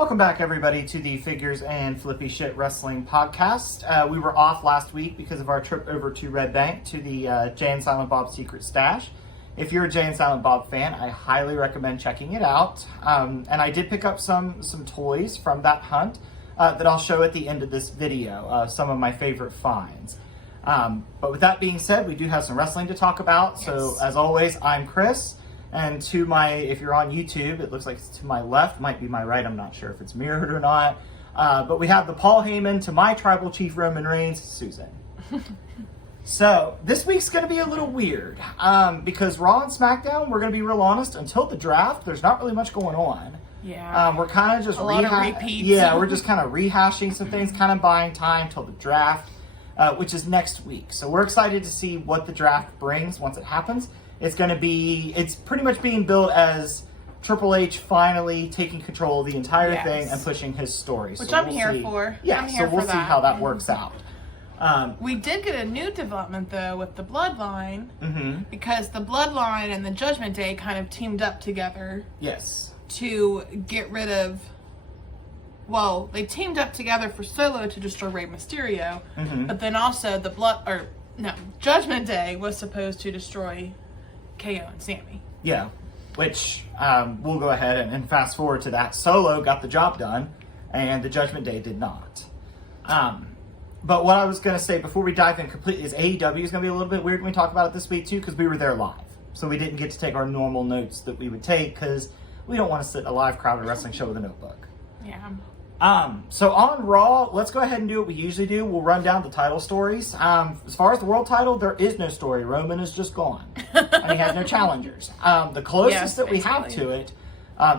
Welcome back, everybody, to the Figures and Flippy Shit Wrestling podcast. We were off last week because of our trip over to Red Bank to the Jay and Silent Bob Secret Stash. If you're a Jay and Silent Bob fan, I highly recommend checking it out. And I did pick up some toys from that hunt that I'll show at the end of this video, some of my favorite finds. But with that being said, we do have some wrestling to talk about. Yes. So, as always, I'm Chris. And to my, if you're on YouTube, it looks like it's to my left, might be my right, I'm not sure if it's mirrored or not. But we have the Paul Heyman, to my tribal chief Roman Reigns, Susan. So, this week's going to be a little weird, because Raw and SmackDown, we're going to be real honest, until the draft, there's not really much going on. Yeah. We're kind of just a lot of repeats. Yeah, we're just kind of rehashing some things, kind of buying time till the draft, which is next week. So, we're excited to see what the draft brings once it happens. It's pretty much being billed as Triple H finally taking control of the entire thing and pushing his story. Which I'm here for. Yeah, so we'll see how that works out. We did get a new development, though, with the Bloodline. Mm-hmm. Because the Bloodline and the Judgment Day kind of teamed up together. Yes. To get rid of... Well, they teamed up together for Solo to destroy Rey Mysterio. Mm-hmm. But then also Judgment Day was supposed to destroy KO and Sammy. Yeah, which we'll go ahead and fast forward to that. Solo got the job done, and the Judgment Day did not. But what I was going to say before we dive in completely is AEW is going to be a little bit weird when we talk about it this week too, because we were there live. So we didn't get to take our normal notes that we would take, because we don't want to sit in a live crowded wrestling show with a notebook. Yeah. So on Raw, let's go ahead and do what we usually do. We'll run down the title stories. As far as the world title, there is no story. Roman is just gone. And he has no challengers. The closest that we have to it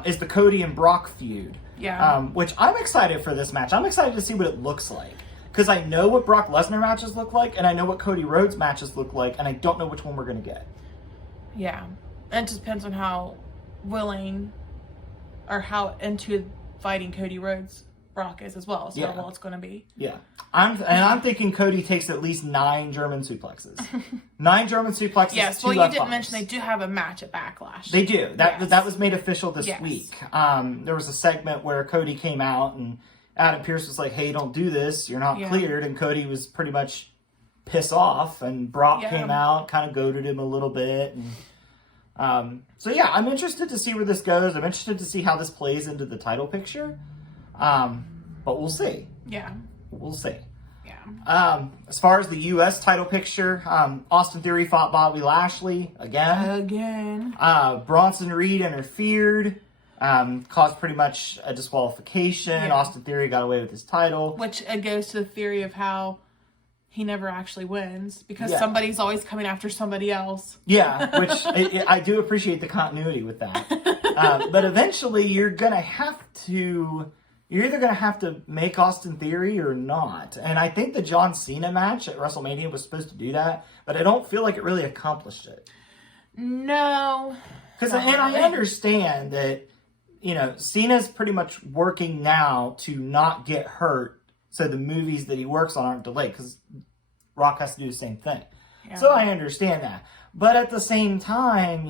is the Cody and Brock feud. Yeah. Which I'm excited for this match. I'm excited to see what it looks like. Because I know what Brock Lesnar matches look like, and I know what Cody Rhodes matches look like, and I don't know which one we're going to get. Yeah. And it just depends on how willing or how into fighting Cody Rhodes Brock is as well, so well it's going to be. Yeah. I'm thinking Cody takes at least 9 German suplexes. 9 German suplexes, yes, well, you didn't mention they do have a match at Backlash. They do. That was made official this week. There was a segment where Cody came out and Adam Pearce was like, hey, don't do this. You're not cleared. And Cody was pretty much pissed off. And Brock came out, kind of goaded him a little bit. And so, I'm interested to see where this goes. I'm interested to see how this plays into the title picture. But we'll see. Yeah. We'll see. Yeah. As far as the U.S. title picture, Austin Theory fought Bobby Lashley again. Bronson Reed interfered, caused pretty much a disqualification. Yeah. Austin Theory got away with his title. Which goes to the theory of how he never actually wins, because somebody's always coming after somebody else. Yeah, which I do appreciate the continuity with that. But eventually you're either going to have to make Austin Theory or not. And I think the John Cena match at WrestleMania was supposed to do that, but I don't feel like it really accomplished it. No. Because I understand that, Cena's pretty much working now to not get hurt, so the movies that he works on aren't delayed, because Rock has to do the same thing. Yeah. So I understand that. But at the same time,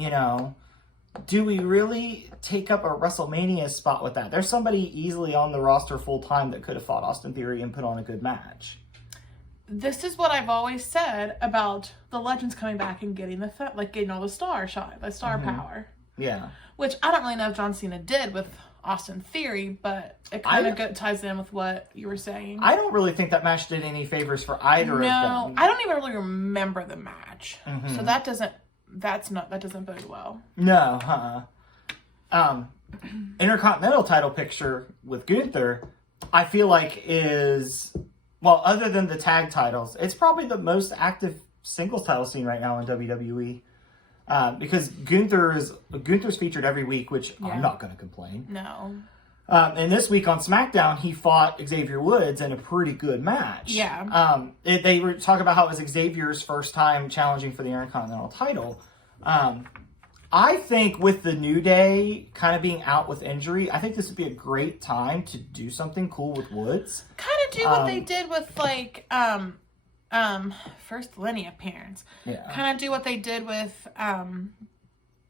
do we really take up a WrestleMania spot with that? There's somebody easily on the roster full time that could have fought Austin Theory and put on a good match. This is what I've always said about the Legends coming back and getting getting all the star power. Yeah. Which I don't really know if John Cena did with Austin Theory, but it kind of ties in with what you were saying. I don't really think that match did any favors for either of them. No, I don't even really remember the match. Mm-hmm. So that doesn't bode well. No, Intercontinental title picture with Gunther, I feel like is, well, other than the tag titles, it's probably the most active singles title scene right now in WWE. Because Gunther's featured every week, which I'm not going to complain. No. And this week on SmackDown, he fought Xavier Woods in a pretty good match. Yeah. They were talking about how it was Xavier's first time challenging for the Intercontinental title. I think with the New Day kind of being out with injury, I think this would be a great time to do something cool with Woods. Kind of do what they did with first Lenny appearance. Yeah. Kind of do what they did with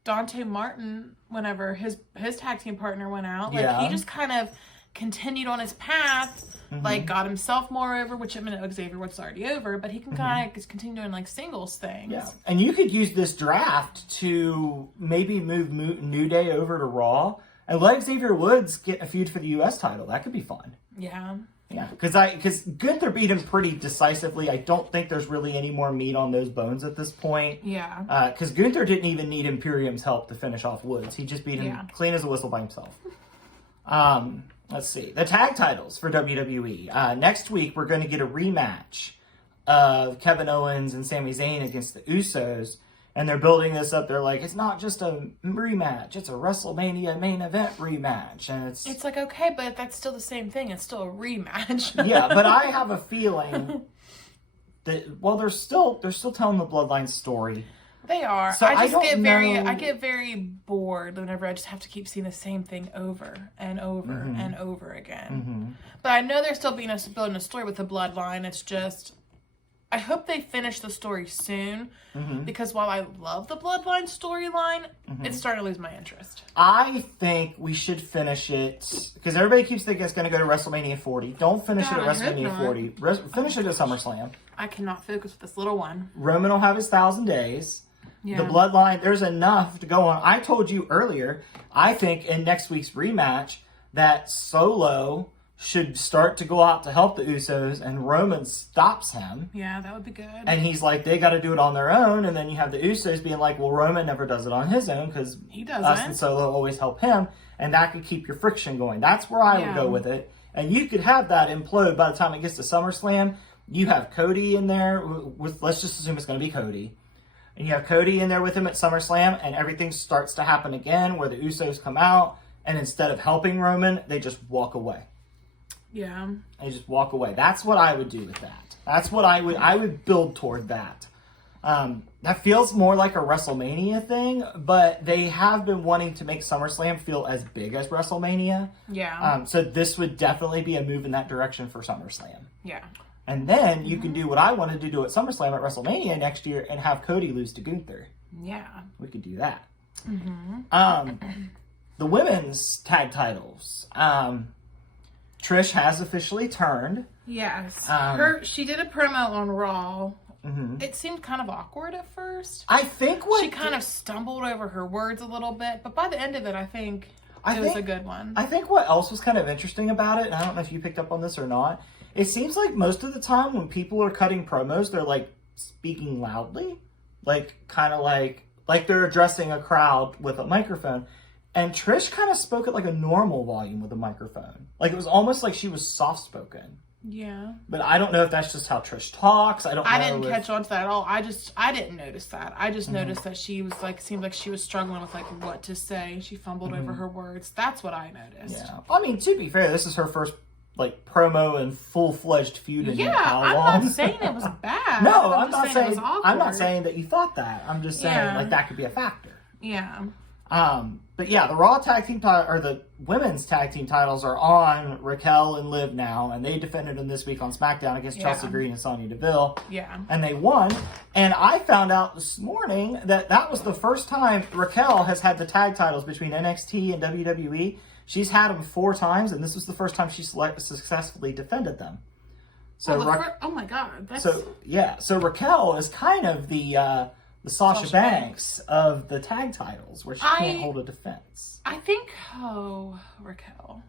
Dante Martin whenever his tag team partner went out. He just kind of continued on his path, like got himself more over, which I mean Xavier Woods is already over, but he can kind of continue doing like singles things. Yeah, and you could use this draft to maybe move New Day over to Raw and let Xavier Woods get a feud for the U.S. title. That could be fun. Yeah. Yeah, because Gunther beat him pretty decisively. I don't think there's really any more meat on those bones at this point. Yeah. Because Gunther didn't even need Imperium's help to finish off Woods. He just beat him clean as a whistle by himself. Let's see. The tag titles for WWE. Next week, we're going to get a rematch of Kevin Owens and Sami Zayn against the Usos. And they're building this up. They're like, it's not just a rematch. It's a WrestleMania main event rematch. And it's like, okay, but that's still the same thing. It's still a rematch. Yeah, but I have a feeling that, well, they're still telling the Bloodline story. They are. So I get very bored whenever I just have to keep seeing the same thing over and over and over again. But I know they're still building a story with the Bloodline. It's just, I hope they finish the story soon, because while I love the Bloodline storyline, it's starting to lose my interest. I think we should finish it, because everybody keeps thinking it's going to go to WrestleMania 40. Don't finish it at WrestleMania 40. Finish it at SummerSlam. I cannot focus with this little one. Roman will have his 1,000 days. Yeah. The Bloodline, there's enough to go on. I told you earlier, I think in next week's rematch, that Solo should start to go out to help the Usos, and Roman stops him. Yeah, that would be good. And he's like, they got to do it on their own. And then you have the Usos being like, well, Roman never does it on his own because he doesn't. Us and Solo always help him. And that could keep your friction going. That's where I would go with it. And you could have that implode by the time it gets to SummerSlam. You have Cody in there with, let's just assume it's going to be Cody. And you have Cody in there with him at SummerSlam, and everything starts to happen again where the Usos come out, and instead of helping Roman, they just walk away. Yeah. They just walk away. That's what I would do with that. That's what I would build toward that. That feels more like a WrestleMania thing, but they have been wanting to make SummerSlam feel as big as WrestleMania. Yeah. So this would definitely be a move in that direction for SummerSlam. Yeah. And then you can do what I wanted to do at SummerSlam at WrestleMania next year and have Cody lose to Gunther. Yeah. We could do that. The women's tag titles. Trish has officially turned. Yes. She did a promo on Raw. It seemed kind of awkward at first. I think she kind of stumbled over her words a little bit, but by the end of it, I think it was a good one. I think what else was kind of interesting about it, and I don't know if you picked up on this or not, it seems like most of the time when people are cutting promos, they're like speaking loudly, like kind of like they're addressing a crowd with a microphone. And Trish kind of spoke at like a normal volume with a microphone. Like it was almost like she was soft spoken. Yeah. But I don't know if that's just how Trish talks. I didn't catch on to that at all. I didn't notice that. I just noticed that she was like, seemed like she was struggling with like what to say. She fumbled over her words. That's what I noticed. Yeah. I mean, to be fair, this is her first like promo and full-fledged feud in how long? I'm not saying it was bad. No, I'm not saying it was awkward. I'm not saying that you thought that. I'm just saying like that could be a factor. Yeah. But yeah, the Raw tag team or the women's tag team titles are on Raquel and Liv now, and they defended them this week on SmackDown against Chelsea Green and Sonya Deville. Yeah. And they won. And I found out this morning that was the first time Raquel has had the tag titles between NXT and WWE. She's had them 4 times, and this was the first time she successfully defended them. So oh my God. So Raquel is kind of the Sasha Banks of the tag titles, where she can't hold a defense. I think, Raquel.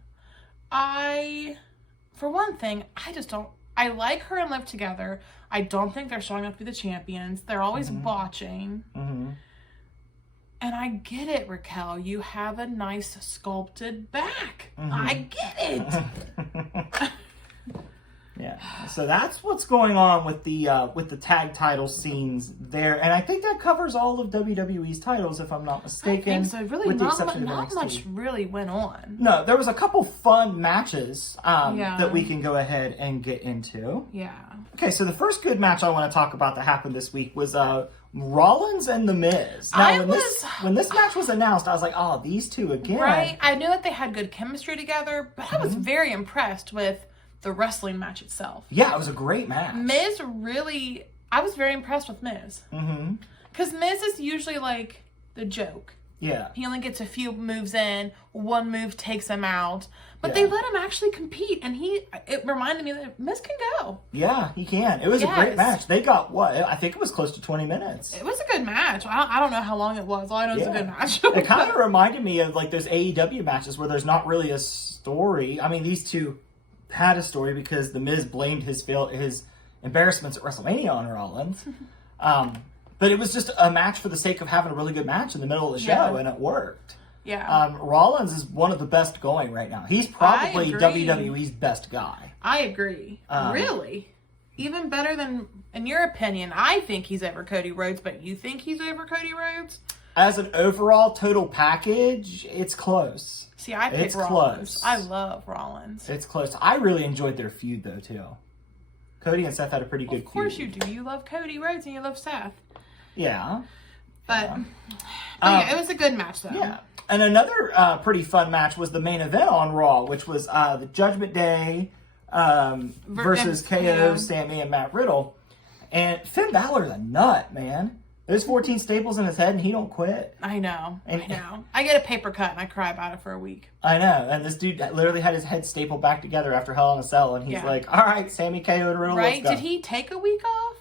For one thing, I like her and Liv together. I don't think they're strong enough to be the champions. They're always botching. And I get it, Raquel. You have a nice sculpted back. I get it. Yeah, so that's what's going on with the tag title scenes there, and I think that covers all of WWE's titles, if I'm not mistaken. I think so. Really, not much really went on. No, there was a couple fun matches that we can go ahead and get into. Yeah. Okay, so the first good match I want to talk about that happened this week was Rollins and The Miz. Now, when this match was announced, I was like, oh, these two again. Right. I knew that they had good chemistry together, but I was very impressed with the wrestling match itself. Yeah, it was a great match. I was very impressed with Miz. Because Miz is usually like the joke. Yeah. He only gets a few moves in. One move takes him out. But Yeah. they let him actually compete, and it reminded me that Miz can go. Yeah, he can. It was a great match. They got what? I think it was close to 20 minutes. It was a good match. I don't know how long it was. All I know it's a good match. It kind of reminded me of like those AEW matches where there's not really a story. I mean, these two had a story because the Miz blamed his embarrassments at WrestleMania on Rollins. But it was just a match for the sake of having a really good match in the middle of the show, and it worked. Yeah. Rollins is one of the best going right now. He's probably WWE's best guy. I agree. Really? Even better than, in your opinion, I think he's over Cody Rhodes, but you think he's over Cody Rhodes? As an overall total package, it's close. See, I pick Rollins. I love Rollins. It's close. I really enjoyed their feud, though, too. Cody and Seth had a pretty good feud. Of course you do. You love Cody Rhodes and you love Seth. Yeah. But yeah, it was a good match, though. Yeah. And another pretty fun match was the main event on Raw, which was the Judgment Day versus KO, Sami, and Matt Riddle. And Finn Balor's a nut, man. There's 14 staples in his head, and he don't quit. I know. I get a paper cut, and I cry about it for a week. I know. And this dude literally had his head stapled back together after Hell in a Cell, and he's like, all right, Sami, KO, and Riddle, right? Let's go. Did he take a week off?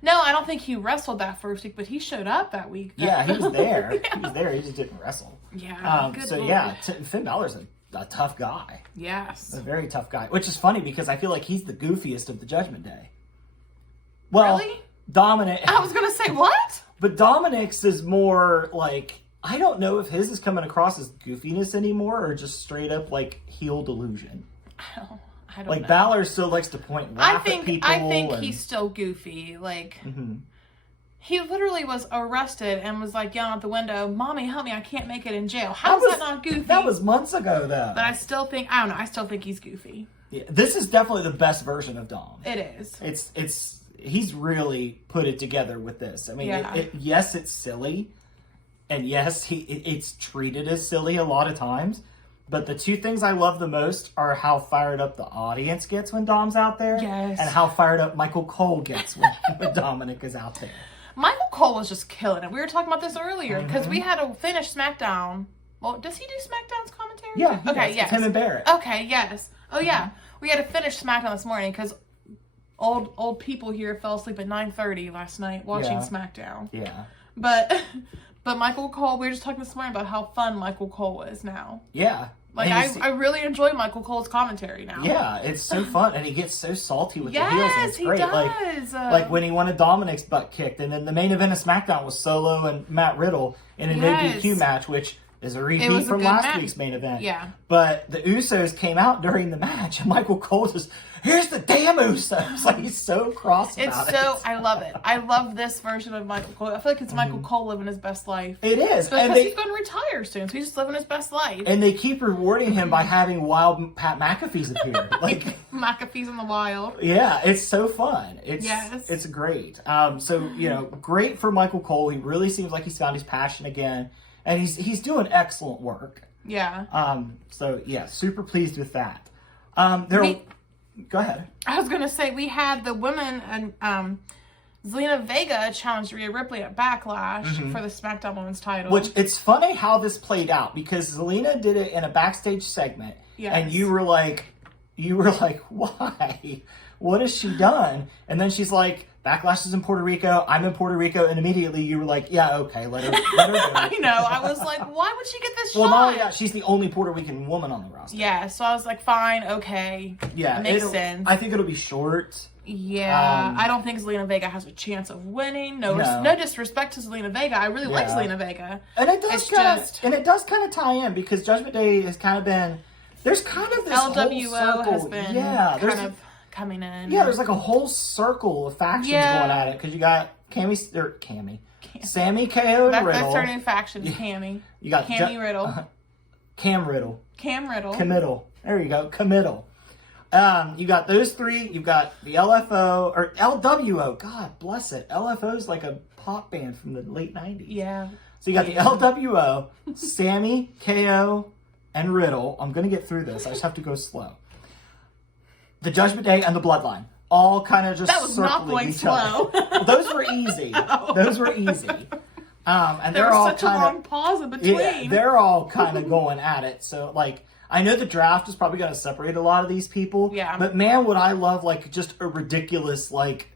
No, I don't think he wrestled that first week, but he showed up that week. Yeah, he was there. He was there. He just didn't wrestle. Yeah. Finn Balor's a tough guy. Yes. A very tough guy. Which is funny because I feel like he's the goofiest of the Judgment Day. Well, really? Dominic. I was going to say, what? But Dominic's is more like, I don't know if his is coming across as goofiness anymore or just straight up like heel delusion. I don't like know. Balor still likes to point laugh at people. I think he's still goofy. Like, he literally was arrested and was like yelling out the window, "Mommy, help me, I can't make it in jail." How is that not goofy? That was months ago, though. But I still think he's goofy. Yeah, this is definitely the best version of Dom. It is. He's really put it together with this. I mean, yes, it's silly. And yes, it's treated as silly a lot of times. But the two things I love the most are how fired up the audience gets when Dom's out there. Yes. And how fired up Michael Cole gets when Dominic is out there. Michael Cole was just killing it. We were talking about this earlier because we had to finish SmackDown. Well, does he do SmackDown's commentary? Yeah. Okay, yes. It's him and Barrett. Okay, yes. Oh, yeah. We had to finish SmackDown this morning because old people here fell asleep at 9:30 last night watching SmackDown. Yeah. But Michael Cole, we were just talking this morning about how fun Michael Cole is now. Yeah. Like, I really enjoy Michael Cole's commentary now. Yeah, it's so fun. And he gets so salty with the heels. And it's great. He does. Like when he wanted Dominic's butt kicked. And then the main event of SmackDown was Solo and Matt Riddle in a no DQ match, which is a repeat from last week's main event. Yeah. But the Usos came out during the match, and Michael Cole just, here's the damn Usos. Like, he's so cross about it. I love it. I love this version of Michael Cole. I feel like it's Michael Cole living his best life. It is. Because he's going to retire soon, so he's just living his best life. And they keep rewarding him by having wild Pat McAfee's appear. Like McAfee's in the wild. Yeah, it's so fun. Yes. It's great. Great for Michael Cole. He really seems like he's found his passion again. And he's doing excellent work. Yeah. Super pleased with that. Go ahead. I was gonna say we had the women and Zelina Vega challenged Rhea Ripley at Backlash for the SmackDown Women's title. Which it's funny how this played out because Zelina did it in a backstage segment, and you were like, why? What has she done? And then she's like, Backlash is in Puerto Rico. I'm in Puerto Rico, and immediately you were like, yeah, okay, let her go. I know. I was like, why would she get this shot? Well, not only that, she's the only Puerto Rican woman on the roster. Yeah, so I was like, fine, okay. Yeah, it makes sense. I think it'll be short. Yeah, I don't think Zelina Vega has a chance of winning. No disrespect to Zelina Vega. I really like Zelina Vega. And it does kind of tie in because Judgment Day has kind of been. There's kind of this LWO whole circle. has been kind of coming in. Yeah, there's like a whole circle of factions going at it because you got Sami, KO, and Riddle. That's our new faction, Cammy. You got Riddle. Cam Riddle. Committal. There you go. Committal. You got those three. You've got the LFO or LWO. God bless it. LFO's like a pop band from the late 90s. Yeah. So you got the LWO, Sami, KO, and Riddle. I'm going to get through this. I just have to go slow. The Judgment Day and the Bloodline. All kind of just that was not going slow. Those were easy. No. Those were easy. And there they're was all such a kind long pause in between. Yeah, they're all kind of going at it. So, like, I know the draft is probably going to separate a lot of these people. Yeah. But man, would I love, like, just a ridiculous, like,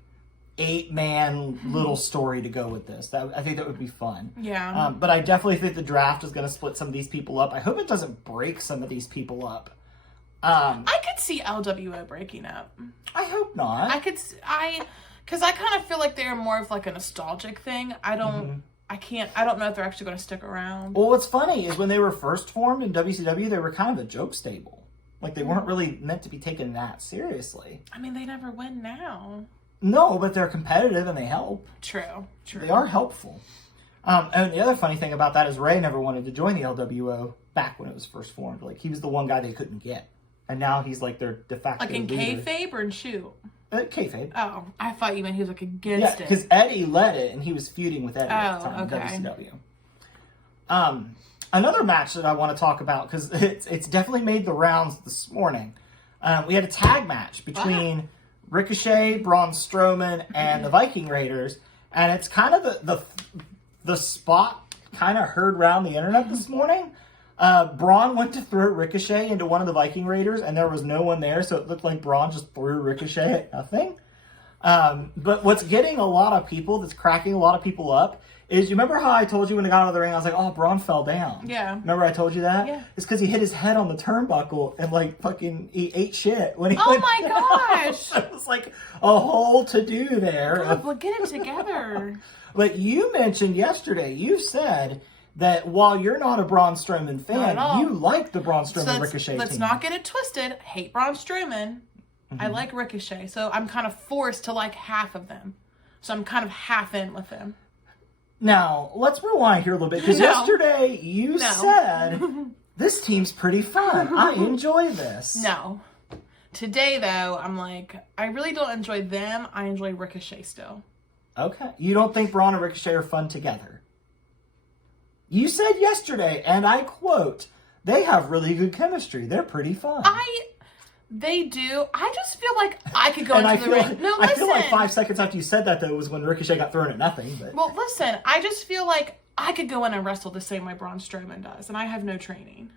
8-man little story to go with this. I think that would be fun. Yeah. But I definitely think the draft is going to split some of these people up. I hope it doesn't break some of these people up. I could see LWO breaking up. I hope not. because I kind of feel like they're more of like a nostalgic thing. I don't know if they're actually going to stick around. Well, what's funny is when they were first formed in WCW, they were kind of a joke stable. Like, they weren't really meant to be taken that seriously. I mean, they never win now. No, but they're competitive and they help. True. They are helpful. And the other funny thing about that is Ray never wanted to join the LWO back when it was first formed. Like, he was the one guy they couldn't get. And now he's like their de facto Like in leader. kayfabe or in shoot? Kayfabe. Oh, I thought you meant he was like against it. Yeah, because Eddie led it and he was feuding with Eddie at the time in WCW. Another match that I want to talk about, because it's definitely made the rounds this morning. We had a tag match between Ricochet, Braun Strowman, and the Viking Raiders. And it's kind of the spot kind of heard around the internet this morning. Braun went to throw Ricochet into one of the Viking Raiders, and there was no one there, so it looked like Braun just threw Ricochet at nothing. But what's getting a lot of people, that's cracking a lot of people up, is you remember how I told you when I got out of the ring, I was like, oh, Braun fell down. Yeah. Remember I told you that? Yeah. It's because he hit his head on the turnbuckle and, like, fucking he ate shit when he Oh went my down. gosh! It was like a whole to-do there. God, well, get it together. But you mentioned yesterday, you said that while you're not a Braun Strowman fan, you like the Braun Strowman Ricochet let's team. not get it twisted. Hate Braun Strowman. I like Ricochet, so I'm kind of forced to like half of them. So I'm kind of half in with them. Now, let's rewind here a little bit, because yesterday you said, this team's pretty fun. I enjoy this. No. Today, though, I'm like, I really don't enjoy them. I enjoy Ricochet still. Okay. You don't think Braun and Ricochet are fun together? You said yesterday, and I quote, they have really good chemistry. They're pretty fun. They do. I just feel like I could go into the ring. No, listen. I feel like 5 seconds after you said that, though, was when Ricochet got thrown at nothing. But. Well, listen. I just feel like I could go in and wrestle the same way Braun Strowman does, and I have no training.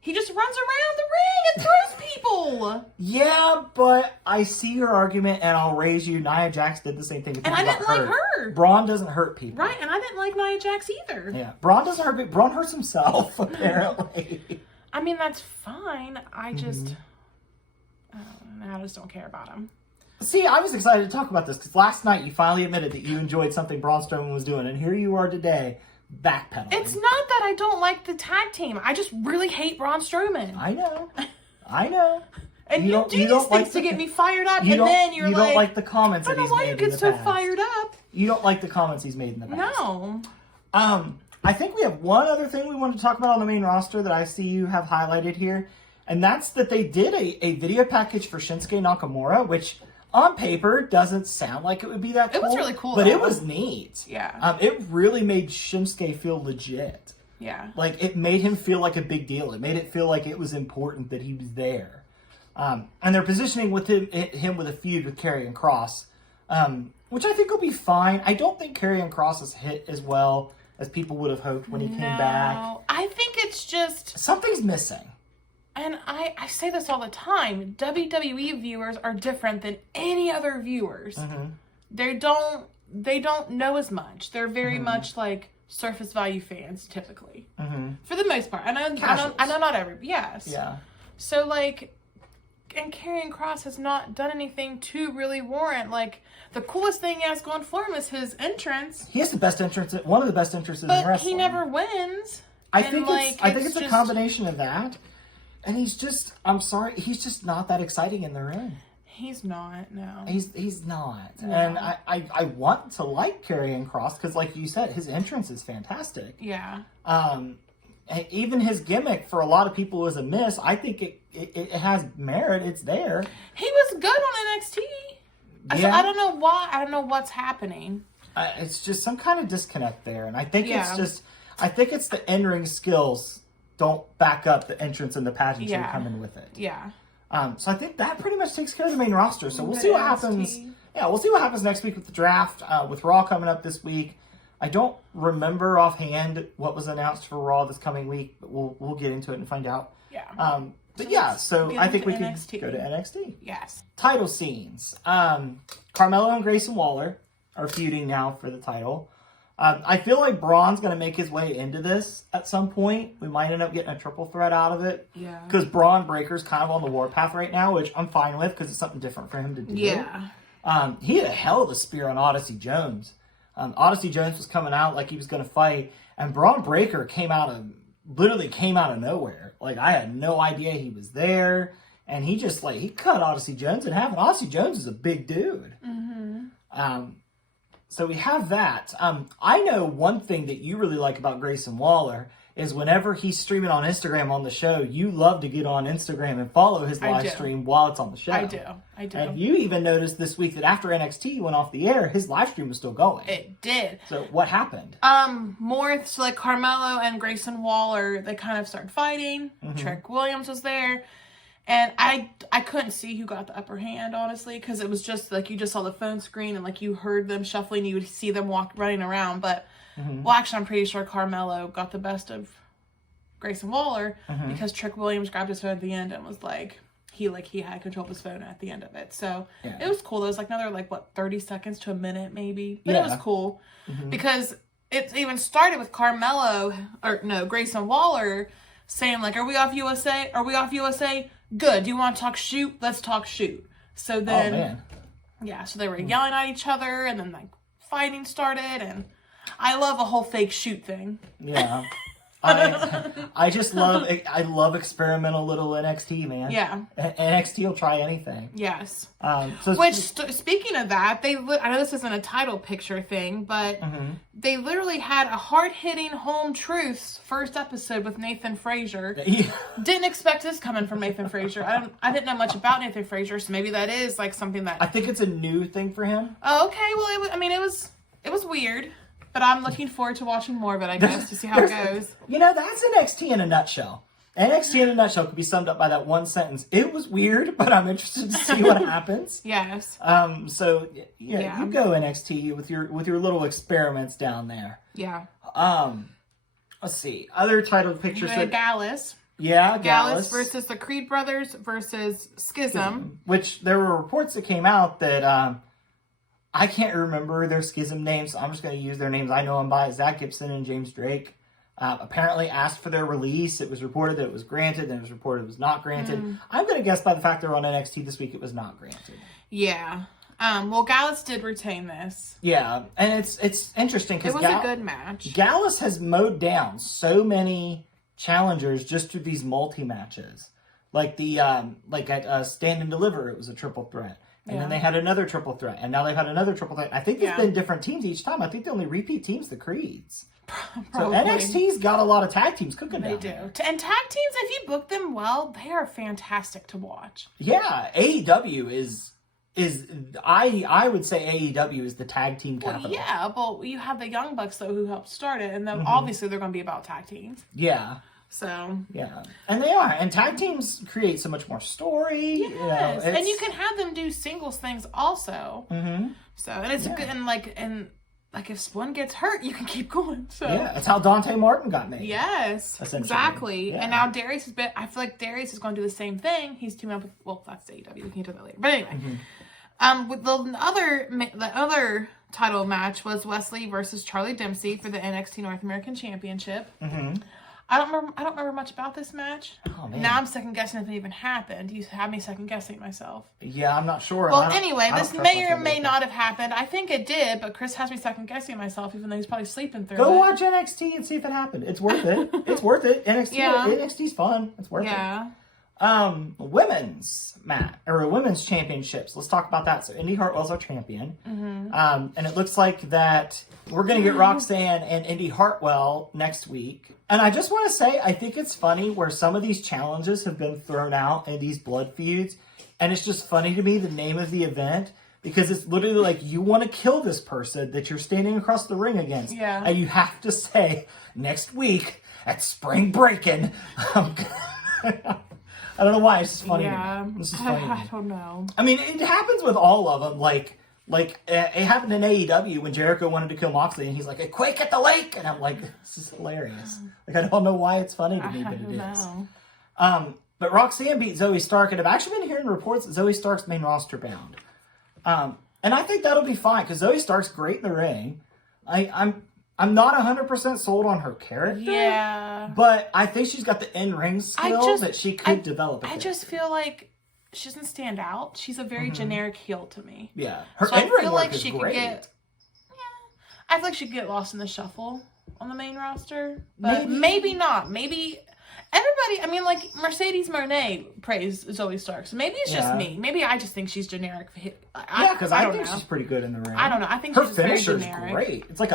He just runs around the ring and throws people. Yeah, but I see your argument, and I'll raise you. Nia Jax did the same thing. And I didn't like her. Braun doesn't hurt people. Right, and I didn't like Nia Jax either. Yeah, Braun doesn't hurt people. Braun hurts himself, apparently. I mean, that's fine. I just... I just don't care about him. See, I was excited to talk about this, because last night you finally admitted that you enjoyed something Braun Strowman was doing, and here you are today, backpedaling. It's not that I don't like the tag team. I just really hate Braun Strowman. I know. I know. And you do these things to get me fired up, and then you're like... You don't like the comments that he's made in the past. I don't know why you get so fired up. You don't like the comments he's made in the past. No. I think we have one other thing we want to talk about on the main roster that I see you have highlighted here, and that's that they did a video package for Shinsuke Nakamura, which on paper doesn't sound like it would be that cool. It was really cool, but though. it was neat. Yeah. It really made Shinsuke feel legit. Yeah. Like, it made him feel like a big deal. It made it feel like it was important that he was there. And they're positioning with him with a feud with Karrion Kross, which I think will be fine. I don't think Karrion Kross has hit as well as people would have hoped when he came back. I think it's just... Something's missing. And I say this all the time. WWE viewers are different than any other viewers. Mm-hmm. They don't know as much. They're very much like surface value fans, typically. Mm-hmm. For the most part. I know not every... Yes. Yeah. So, like... And Karrion Kross has not done anything to really warrant, like, the coolest thing he has going for him is his entrance. He has the best entrance, one of the best entrances in wrestling. But he never wins. I think it's a combination of that. And he's just, I'm sorry, he's just not that exciting in the ring. He's not, no. He's not. No. And I want to like Karrion Kross, because like you said, his entrance is fantastic. Yeah. Even his gimmick for a lot of people is a miss. I think it has merit. It's there. He was good on NXT. Yeah. I don't know why. I don't know what's happening. It's just some kind of disconnect there. And I think it's the in-ring skills don't back up the entrance and the pageantry coming with it. Yeah. So I think that pretty much takes care of the main roster. So we'll see what happens. Yeah, we'll see what happens next week with the draft, with Raw coming up this week. I don't remember offhand what was announced for Raw this coming week, but we'll get into it and find out. Yeah. So I think we can go to NXT. Yes. Title scenes. Carmelo and Grayson Waller are feuding now for the title. I feel like Braun's going to make his way into this at some point. We might end up getting a triple threat out of it. Yeah. Because Braun Breaker's kind of on the warpath right now, which I'm fine with because it's something different for him to do. Yeah. He had a hell of a spear on Odyssey Jones. Odyssey Jones was coming out like he was going to fight, and Braun Breaker literally came out of nowhere. Like, I had no idea he was there, and he just, he cut Odyssey Jones in half, and Odyssey Jones is a big dude. Mm-hmm. So we have that. I know one thing that you really like about Grayson Waller is whenever he's streaming on Instagram on the show, you love to get on Instagram and follow his live stream while it's on the show. I do. And you even noticed this week that after NXT went off the air, his live stream was still going. It did. So what happened? So Carmelo and Grayson Waller, they kind of started fighting. Mm-hmm. Trick Williams was there. And I couldn't see who got the upper hand, honestly, because it was just you just saw the phone screen and you heard them shuffling, you would see them running around. But well, actually, I'm pretty sure Carmelo got the best of Grayson Waller because Trick Williams grabbed his phone at the end and was he had control of his phone at the end of it. So it was cool. It was another 30 seconds to a minute maybe, but it was cool because it even started with Grayson Waller saying "Are we off USA? Are we off USA? Good. Do you want to talk shoot? Let's talk shoot." So then, so they were yelling at each other, and then fighting started, and I love a whole fake shoot thing. Yeah. I just love experimental little NXT, man. Yeah. NXT will try anything. Yes. Speaking of that, I know this isn't a title picture thing, but they literally had a hard-hitting home truths first episode with Nathan Frazier. Didn't expect this coming from Nathan Frazier. I didn't know much about Nathan Frazier, so maybe that is something that... I think it's a new thing for him. Oh, okay. Well, it was weird. But I'm looking forward to watching more of it, I guess, to see how it goes. That's NXT in a nutshell. NXT in a nutshell could be summed up by that one sentence. It was weird, but I'm interested to see what happens. Yes. So you go NXT with your little experiments down there. Yeah. Let's see. Other title pictures. Gallus. Yeah, Gallus versus the Creed Brothers versus Schism. Which there were reports that came out that I can't remember their Schism names, so I'm just going to use their names I know them by. Zach Gibson and James Drake apparently asked for their release. It was reported that it was granted, then it was reported it was not granted. I'm going to guess by the fact they're on NXT this week, it was not granted. Yeah. Well, Gallus did retain this. Yeah, and it's interesting because it was a good match. Gallus has mowed down so many challengers just through these multi-matches. At Stand and Deliver, it was a triple threat. And then they had another triple threat. And now they've had another triple threat. I think there's been different teams each time. I think the only repeat team's the Creeds. Probably. So NXT's got a lot of tag teams cooking down there. They do. And tag teams, if you book them well, they are fantastic to watch. Yeah. AEW is I would say AEW is the tag team capital. Yeah, but you have the Young Bucks, though, who helped start it. And then obviously they're going to be about tag teams. Yeah. So yeah, and they are, and tag teams create so much more story. Yes, and you can have them do singles things also. So and it's good, and if one gets hurt, you can keep going. So that's how Dante Martin got made. Yes, exactly. Yeah. And now Darius has been. I feel like Darius is going to do the same thing. He's teaming up with. Well, that's AEW. We can do that later. But anyway, with the other title match was Wesley versus Charlie Dempsey for the NXT North American Championship. I don't remember much about this match. Oh, man. Now I'm second guessing if it even happened. You have me second guessing myself. Yeah, I'm not sure. Well, anyway, this may or may not have happened. I think it did, but Chris has me second guessing myself, even though he's probably sleeping through it. Go watch NXT and see if it happened. It's worth it. It's worth it. NXT's fun. It's worth it. Women's championships. Let's talk about that. So Indy Hartwell's our champion. And it looks like that we're going to get Roxanne and Indy Hartwell next week. And I just want to say, I think it's funny where some of these challenges have been thrown out in these blood feuds. And it's just funny to me, the name of the event, because it's literally you want to kill this person that you're standing across the ring against. Yeah. And you have to say, next week at Spring Breakin', I don't know why. It's just funny. Yeah. This is funny. I don't know. I mean, it happens with all of them. Like, it happened in AEW when Jericho wanted to kill Moxley, and he's like, a quake at the lake! And I'm like, this is hilarious. Like, I don't know why it's funny to me, but it is. But Roxanne beat Zoe Stark, and I've actually been hearing reports that Zoe Stark's main roster bound. And I think that'll be fine, because Zoe Stark's great in the ring. I'm not 100% sold on her character. Yeah. But I think she's got the in-ring skill that she could develop. I just feel like she doesn't stand out. She's a very generic heel to me. Yeah. Her so in-ring I feel work like is she great. could get... I feel like she could get lost in the shuffle on the main roster. But maybe not. Maybe... Everybody, I mean, like, Mercedes Moné praised Zoe Stark, so maybe it's just me. Maybe I just think she's generic. Because I think she's pretty good in the ring. I don't know. I think her she's very finisher's generic. Great. It's like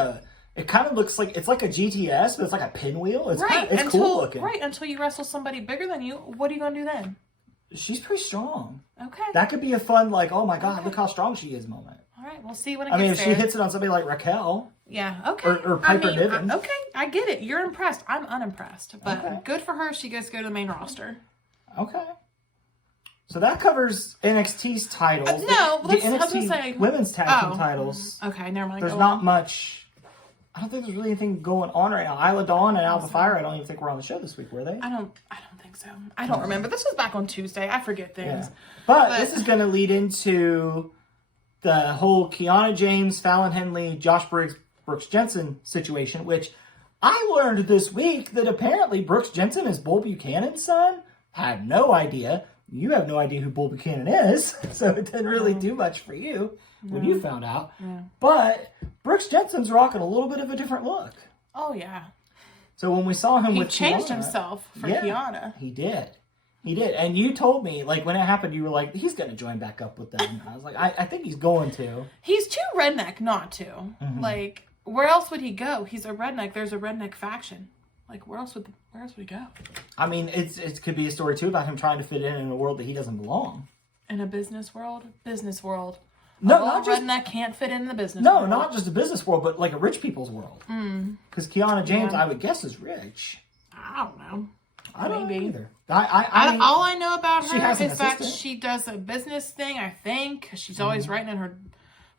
it kind of looks like, it's like a GTS, but it's like a pinwheel. It's right. It's cool looking. Right, until you wrestle somebody bigger than you, what are you going to do then? She's pretty strong. Okay. That could be a fun, like, oh my God, look how strong she is moment. All right, we'll see when it gets there. I mean, if there. she hits it on somebody like Raquel. Yeah, okay. Or Piper Niven. Okay, I get it. You're impressed. I'm unimpressed. But good for her. She gets to go to the main roster. Okay. So that covers NXT's titles. No, the NXT women's tag team titles. Okay, never mind. There's not much. I don't think there's really anything going on right now. Isla Dawn and Alpha Fire, I don't even think were on the show this week, were they? I don't think so. I don't remember. This was back on Tuesday. I forget things. Yeah. But this is going to lead into the whole Kiana James, Fallon Henley, Josh Brooks Jensen situation, which I learned this week that apparently Brooks Jensen is Bull Buchanan's son. I had no idea. You have no idea who Bull Buchanan is, so it didn't really do much for you when you found out. Yeah. But Brooks Jensen's rocking a little bit of a different look. Oh, yeah. So when we saw him with Kiana... He changed himself for Kiana. He did. He did. And you told me, like, when it happened, you were like, he's going to join back up with them. I was like, I think he's going to. He's too redneck not to. Mm-hmm. Like, where else would he go? He's a redneck. There's a redneck faction. Like, where else would he go? I mean, it could be a story, too, about him trying to fit in a world that he doesn't belong. In a business world? Business world. No, not just... redneck can't fit in the business world. No, not just a business world, but like a rich people's world. Because Kiana James, I would guess, is rich. I don't know. I don't know either. All I know about her is that she does a business thing, I think. She's always writing in her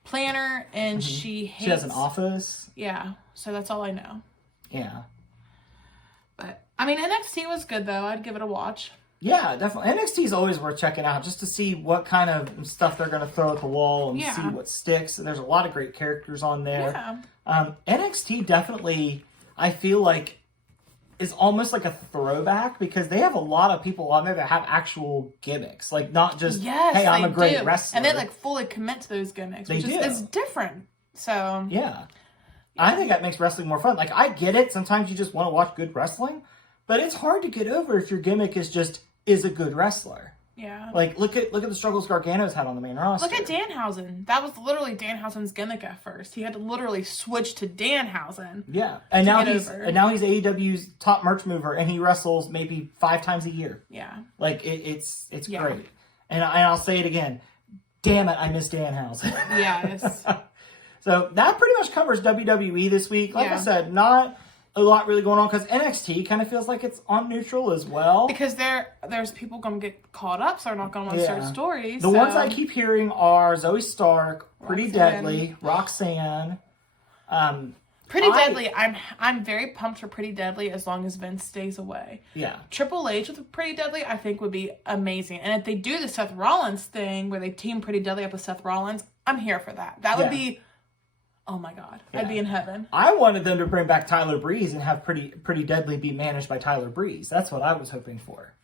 planner, and she has an office. Yeah, so that's all I know. Yeah. But, I mean, NXT was good, though. I'd give it a watch. Yeah, definitely. NXT is always worth checking out just to see what kind of stuff they're going to throw at the wall and see what sticks. And there's a lot of great characters on there. Yeah. NXT definitely, I feel like, is almost like a throwback because they have a lot of people on there that have actual gimmicks. Like, not just, hey, I'm a great wrestler. And they, like, fully commit to those gimmicks, which is different. So, yeah. I think that makes wrestling more fun. Like, I get it. Sometimes you just want to watch good wrestling. But it's hard to get over if your gimmick is a good wrestler. Yeah. Like, look at the struggles Gargano's had on the main roster. Look at Danhausen. That was literally Danhausen's gimmick at first. He had to literally switch to Danhausen. Yeah. And now he's AEW's top merch mover, and he wrestles maybe 5 times a year. Yeah. Like, it's great. And I'll say it again. Damn it, I miss Danhausen. Yes. So that pretty much covers WWE this week. Like I said, not a lot really going on because NXT kind of feels like it's on neutral as well. Because there's people going to get caught up, so they're not going to want to start stories. The ones I keep hearing are Zoe Stark, Pretty Deadly, Roxanne. Pretty Deadly, I'm very pumped for Pretty Deadly as long as Vince stays away. Yeah. Triple H with Pretty Deadly, I think would be amazing. And if they do the Seth Rollins thing where they team Pretty Deadly up with Seth Rollins, I'm here for that. That would be... Oh my God. Yeah. I'd be in heaven. I wanted them to bring back Tyler Breeze and have Pretty Deadly be managed by Tyler Breeze. That's what I was hoping for.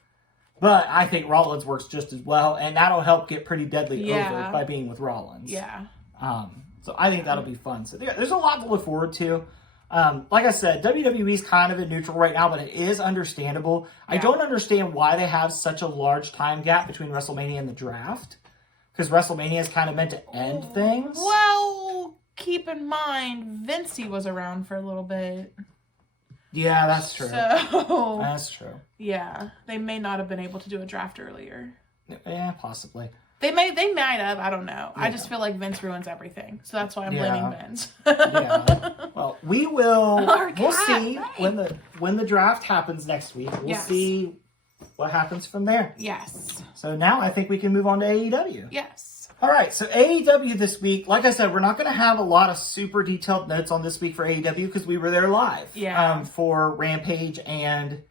But I think Rollins works just as well, and that'll help get Pretty Deadly over by being with Rollins. Yeah. So I think that'll be fun. So there's a lot to look forward to. Like I said, WWE's kind of in neutral right now, but it is understandable. Yeah. I don't understand why they have such a large time gap between WrestleMania and the draft. Because WrestleMania is kind of meant to end things. Well... Keep in mind, Vincey was around for a little bit. Yeah, that's true. So that's true. Yeah, they may not have been able to do a draft earlier. Yeah, possibly. They might have. I don't know. Yeah. I just feel like Vince ruins everything, so that's why I'm blaming Vince. Well, we'll see when the draft happens next week. We'll see what happens from there. Yes. So now I think we can move on to AEW. Yes. All right, so AEW this week, like I said, we're not going to have a lot of super detailed notes on this week for AEW because we were there live for Rampage and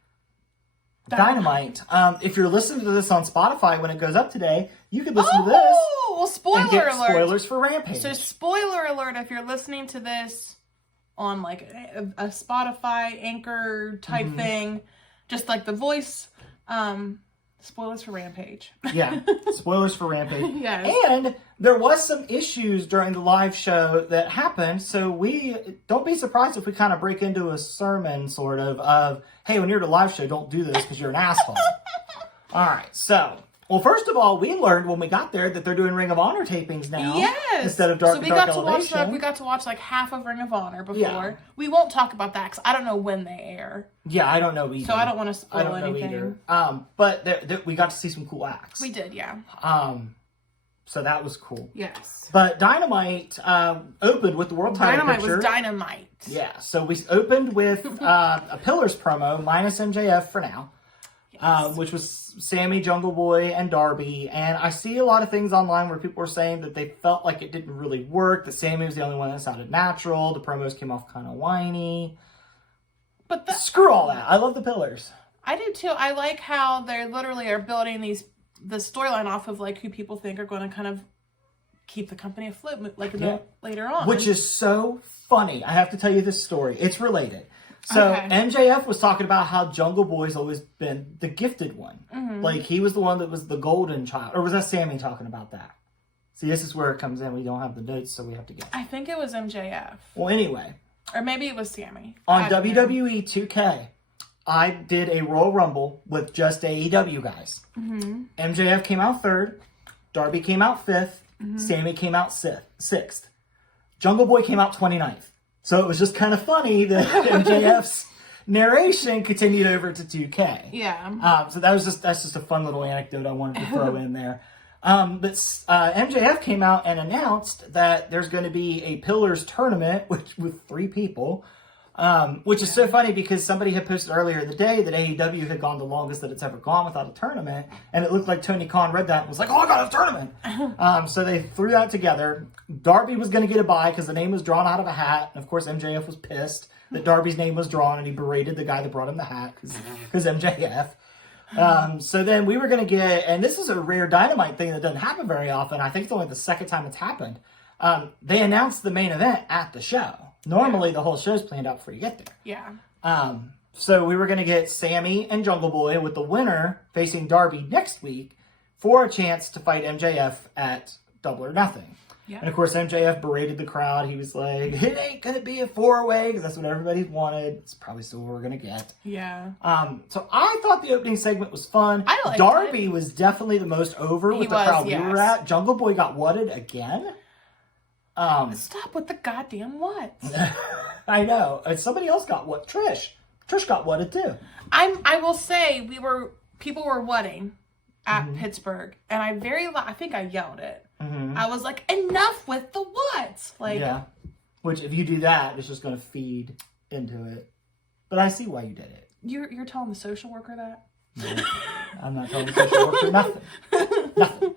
Dynamite. If you're listening to this on Spotify when it goes up today, you could listen to this. Oh, well, spoiler and get alert. Spoilers for Rampage. So, spoiler alert, if you're listening to this on like a Spotify anchor type thing, just like the voice, spoilers for Rampage. Yeah, spoilers for Rampage. Yes. And there was some issues during the live show that happened, so we don't be surprised if we kind of break into a sermon sort of, hey, when you're at a live show, don't do this because you're an asshole. All right, so, well, first of all, we learned when we got there that they're doing Ring of Honor tapings now. Yes. Instead of Dark Elevation. We got to watch like half of Ring of Honor before. Yeah. We won't talk about that because I don't know when they air. Yeah, I don't know either. So I don't want to spoil anything. Either. But we got to see some cool acts. We did, yeah. So that was cool. Yes. But Dynamite opened with the world title picture. Dynamite was Dynamite. Yeah, so we opened with a Pillars promo, minus MJF for now. Yes. Which was Sammy, Jungle Boy, and Darby. And I see a lot of things online where people were saying that they felt like it didn't really work, that Sammy was the only one that sounded natural, the promos came off kind of whiny. But screw all that. I love the Pillars. I do too. I like how they literally are building the storyline off of like who people think are going to kind of keep the company afloat like later on. Which is so funny. I have to tell you this story. It's related. So MJF was talking about how Jungle Boy's always been the gifted one. Mm-hmm. Like he was the one that was the golden child. Or was that Sammy talking about that? See, this is where it comes in. We don't have the notes, so we have to guess. I think it was MJF. Well, anyway. Or maybe it was Sammy. On WWE 2K, I did a Royal Rumble with just AEW guys. Mm-hmm. MJF came out 3rd. Darby came out 5th. Mm-hmm. Sammy came out 6th. Jungle Boy came out 29th. So it was just kind of funny that MJF's narration continued over to 2K. Yeah. So that's just a fun little anecdote I wanted to throw in there. But MJF came out and announced that there's going to be a Pillars tournament with 3 people, which is so funny because somebody had posted earlier in the day that AEW had gone the longest that it's ever gone without a tournament, and it looked like Tony Khan read that and was like, oh, I got a tournament! So they threw that together. Darby was going to get a bye because the name was drawn out of a hat, and of course MJF was pissed that Darby's name was drawn, and he berated the guy that brought him the hat because MJF. So then we were going to get, and this is a rare Dynamite thing that doesn't happen very often. I think it's only the second time it's happened. They announced the main event at the show. Normally the whole show's planned out before you get there. Yeah. So we were going to get Sammy and Jungle Boy with the winner facing Darby next week for a chance to fight MJF at Double or Nothing. Yeah. And of course, MJF berated the crowd. He was like, it ain't going to be a 4-way because that's what everybody wanted. It's probably still what we're going to get. Yeah. So I thought the opening segment was fun. I liked Darby it. was definitely the most over with the crowd we were at. Jungle Boy got whatted again. Stop with the goddamn what? I know. Somebody else got what? Trish. Trish got whatted too. I will say people were whatting at Pittsburgh, and I think I yelled it. Mm-hmm. I was like, enough with the what? Like, yeah. Which if you do that, it's just going to feed into it. But I see why you did it. You're telling the social worker that? No, I'm not telling the social worker nothing. Nothing.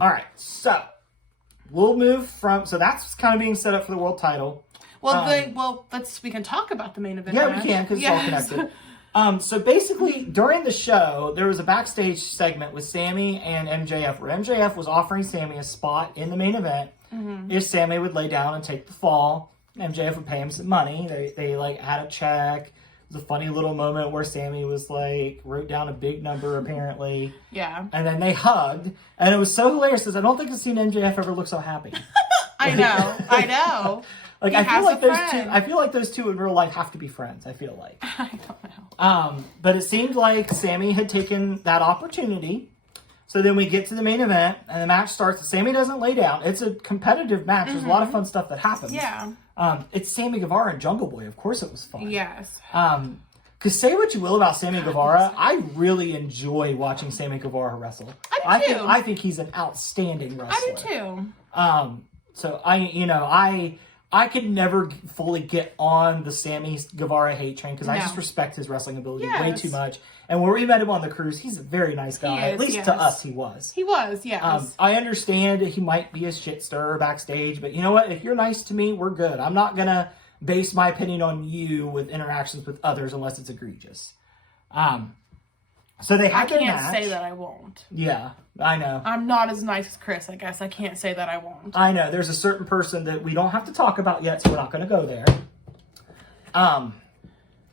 All right. So we'll move from. So that's kind of being set up for the world title. Well, we can talk about the main event. Yeah, we can because it's all connected. So basically, during the show, there was a backstage segment with Sammy and MJF where MJF was offering Sammy a spot in the main event if Sammy would lay down and take the fall. MJF would pay him some money. They like had a check. It was a funny little moment where Sammy was like, wrote down a big number apparently. Yeah. And then they hugged. And it was so hilarious because I don't think I've seen MJF ever look so happy. I know. Like I feel like those two in real life have to be friends. I feel like. I don't know. But it seemed like Sammy had taken that opportunity. So then we get to the main event and the match starts. Sammy doesn't lay down. It's a competitive match. There's a lot of fun stuff that happens. Yeah. It's Sammy Guevara and Jungle Boy. Of course, it was fun. Yes. Because say what you will about Sammy Guevara, I really enjoy watching Sammy Guevara wrestle. I think he's an outstanding wrestler. I do too. So I I could never fully get on the Sammy Guevara hate train because I just respect his wrestling ability way too much. And when we met him on the cruise, he's a very nice guy. At least to us, he was. He was, yes. I understand he might be a shit stirrer backstage, but you know what? If you're nice to me, we're good. I'm not going to base my opinion on you with interactions with others unless it's egregious. So they had their match. I can't say that I won't. Yeah, I know. I'm not as nice as Chris, I guess. I can't say that I won't. I know. There's a certain person that we don't have to talk about yet, so we're not going to go there. I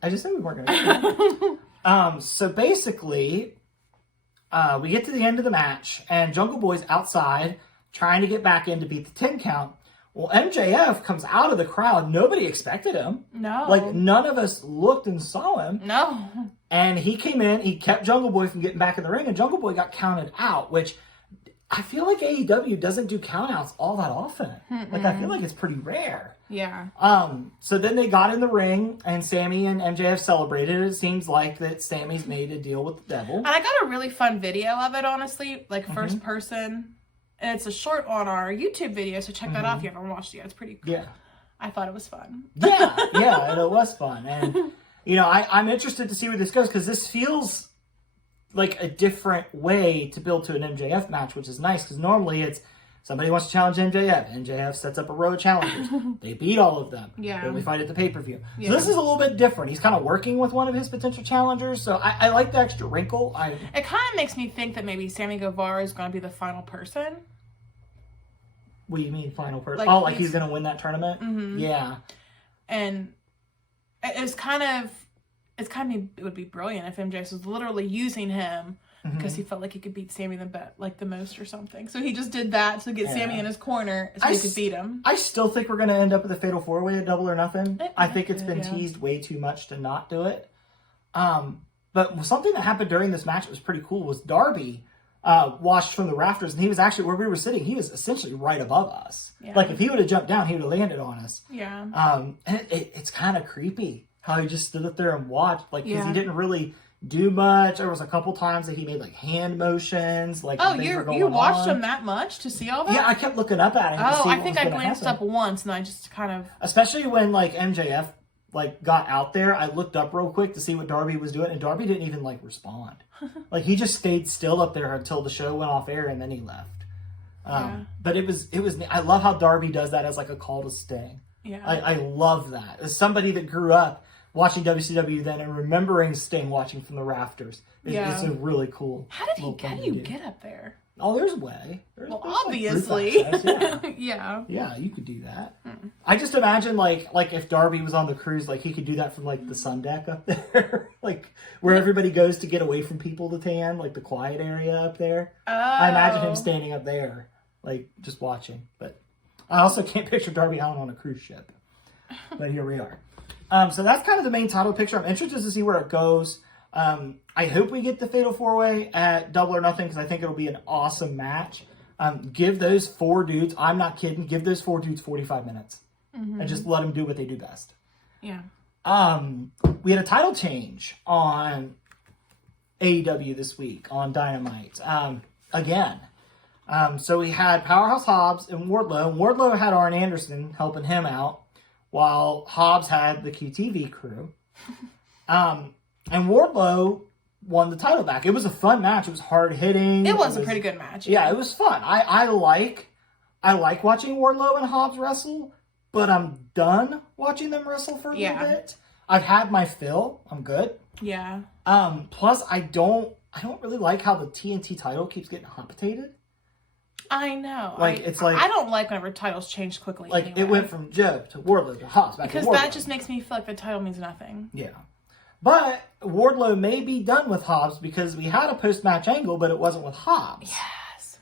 just said we weren't going to go there. So basically, we get to the end of the match, and Jungle Boy's outside trying to get back in to beat the 10 count. Well, MJF comes out of the crowd. Nobody expected him. No. Like, none of us looked and saw him. No. And he came in, he kept Jungle Boy from getting back in the ring, and Jungle Boy got counted out, which I feel like AEW doesn't do countouts all that often. Like, I feel like it's pretty rare. Yeah. So then they got in the ring, and Sammy and MJF celebrated. It seems like that Sammy's made a deal with the devil. And I got a really fun video of it, honestly, like first person. And it's a short on our YouTube video, so check that out if you haven't watched it yet. It's pretty cool. Yeah. I thought it was fun. Yeah, and it was fun. And, you know, I'm interested to see where this goes, because this feels like a different way to build to an MJF match, which is nice, because normally it's somebody wants to challenge MJF. MJF sets up a row of challengers. They beat all of them. Yeah. Then we fight at the pay-per-view. So this is a little bit different. He's kind of working with one of his potential challengers, so I like the extra wrinkle. It kind of makes me think that maybe Sammy Guevara is going to be the final person. What do you mean, final person? Like he's going to win that tournament? Mm-hmm. Yeah. And it would be brilliant if MJF was literally using him because he felt like he could beat Sammy the most or something. So he just did that to get Sammy in his corner so he could beat him. I still think we're going to end up with a Fatal 4-Way at Double or Nothing. I think it's been teased way too much to not do it. But something that happened during this match that was pretty cool was Darby watched from the rafters, and he was actually, where we were sitting, he was essentially right above us. Yeah. Like, if he would have jumped down, he would have landed on us. Yeah. And it's kind of creepy how he just stood up there and watched, like, because he didn't really do much. There was a couple times that he made, like, hand motions, like, you watched him that much to see all that? Yeah, I kept looking up at him to see I think I glanced up once, and I just kind of... Especially when, like, MJF, like, got out there, I looked up real quick to see what Darby was doing, and Darby didn't even, like, respond. Like, he just stayed still up there until the show went off air, and then he left. But it was. I love how Darby does that as, like, a call to Sting. Yeah. I love that. As somebody that grew up watching WCW then and remembering Sting watching from the rafters, it's a really cool. How do you get up there? Oh, there's a way. There's obviously. Like yeah, you could do that. I just imagine like if Darby was on the cruise, like he could do that from like the sun deck up there, like where everybody goes to get away from people to tan, like the quiet area up there. Oh. I imagine him standing up there, like just watching. But I also can't picture Darby Allin on a cruise ship. But here we are. So that's kind of the main title picture. I'm interested to see where it goes. I hope we get the Fatal 4-Way at Double or Nothing because I think it'll be an awesome match. Give those 4 dudes, I'm not kidding, give those 4 dudes 45 minutes. And just let them do what they do best. Yeah. We had a title change on AEW this week on Dynamite. Again. So we had Powerhouse Hobbs and Wardlow. Wardlow had Arn Anderson helping him out while Hobbs had the QTV crew. And Wardlow won the title back. It was a fun match. It was hard hitting. It was a pretty good match. Yeah, it was fun. I like watching Wardlow and Hobbs wrestle, but I'm done watching them wrestle for a little bit. I've had my fill. I'm good. Yeah. Plus I don't really like how the TNT title keeps getting hot-potatoed. I know. Like it's like I don't like whenever titles change quickly. Like anyway. It went from Joe to Wardlow to Hobbs back to Wardlow. Because that just makes me feel like the title means nothing. Yeah. But Wardlow may be done with Hobbs because we had a post-match angle, but it wasn't with Hobbs. Yes.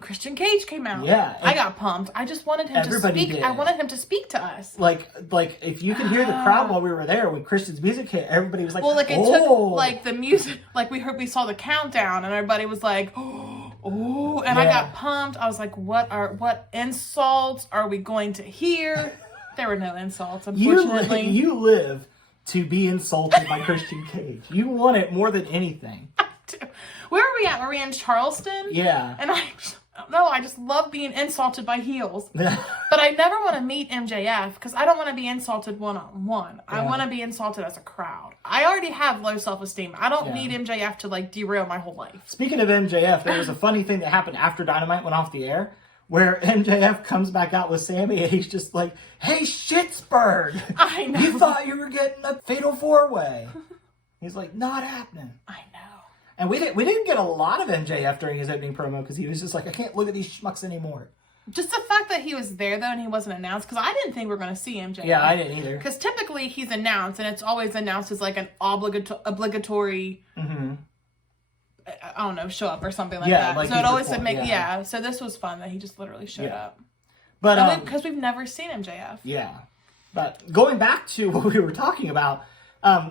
Christian Cage came out. Yeah. I got pumped. I just wanted him to speak. Did. I wanted him to speak to us. Like if you could hear the crowd while we were there when Christian's music hit, everybody was like, well, like it took like the music, like we saw the countdown and everybody was like, oh, and I got pumped. I was like, what insults are we going to hear? There were no insults, unfortunately. You live to be insulted by Christian Cage. You want it more than anything. Where were we at? Were we in Charleston? Yeah. And don't know. I just love being insulted by heels. But I never want to meet MJF because I don't want to be insulted one-on-one. I want to be insulted as a crowd. I already have low self-esteem. I don't need MJF to like derail my whole life. Speaking of MJF, there was a funny thing that happened after Dynamite went off the air where MJF comes back out with Sammy and he's just like, hey, Brittsburgh. I know. You thought you were getting a fatal 4-way. He's like, not happening. I know. And we didn't get a lot of MJF during his opening promo because he was just like, I can't look at these schmucks anymore. Just the fact that he was there, though, and he wasn't announced, because I didn't think we were going to see MJF. Yeah, I didn't either. Because typically he's announced, and it's always announced as like an obligatory, I don't know, show up or something like that. Like so it always would make, so this was fun that he just literally showed up. But because we've never seen MJF. Yeah. But going back to what we were talking about,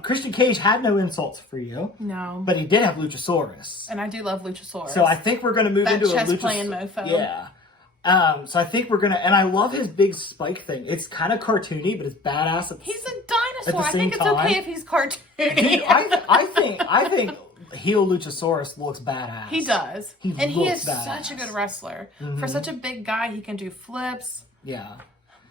Christian Cage had no insults for you. No. But he did have Luchasaurus. And I do love Luchasaurus. So I think we're going to move into a chess playing mofo. Yeah. So I think we're going to, and I love his big spike thing. It's kind of cartoony, but it's badass. He's a dinosaur. I think it's time. okay if he's cartoony. Dude, I think heel Luchasaurus looks badass. He does. He is badass. such a good wrestler. For such a big guy, he can do flips. Yeah.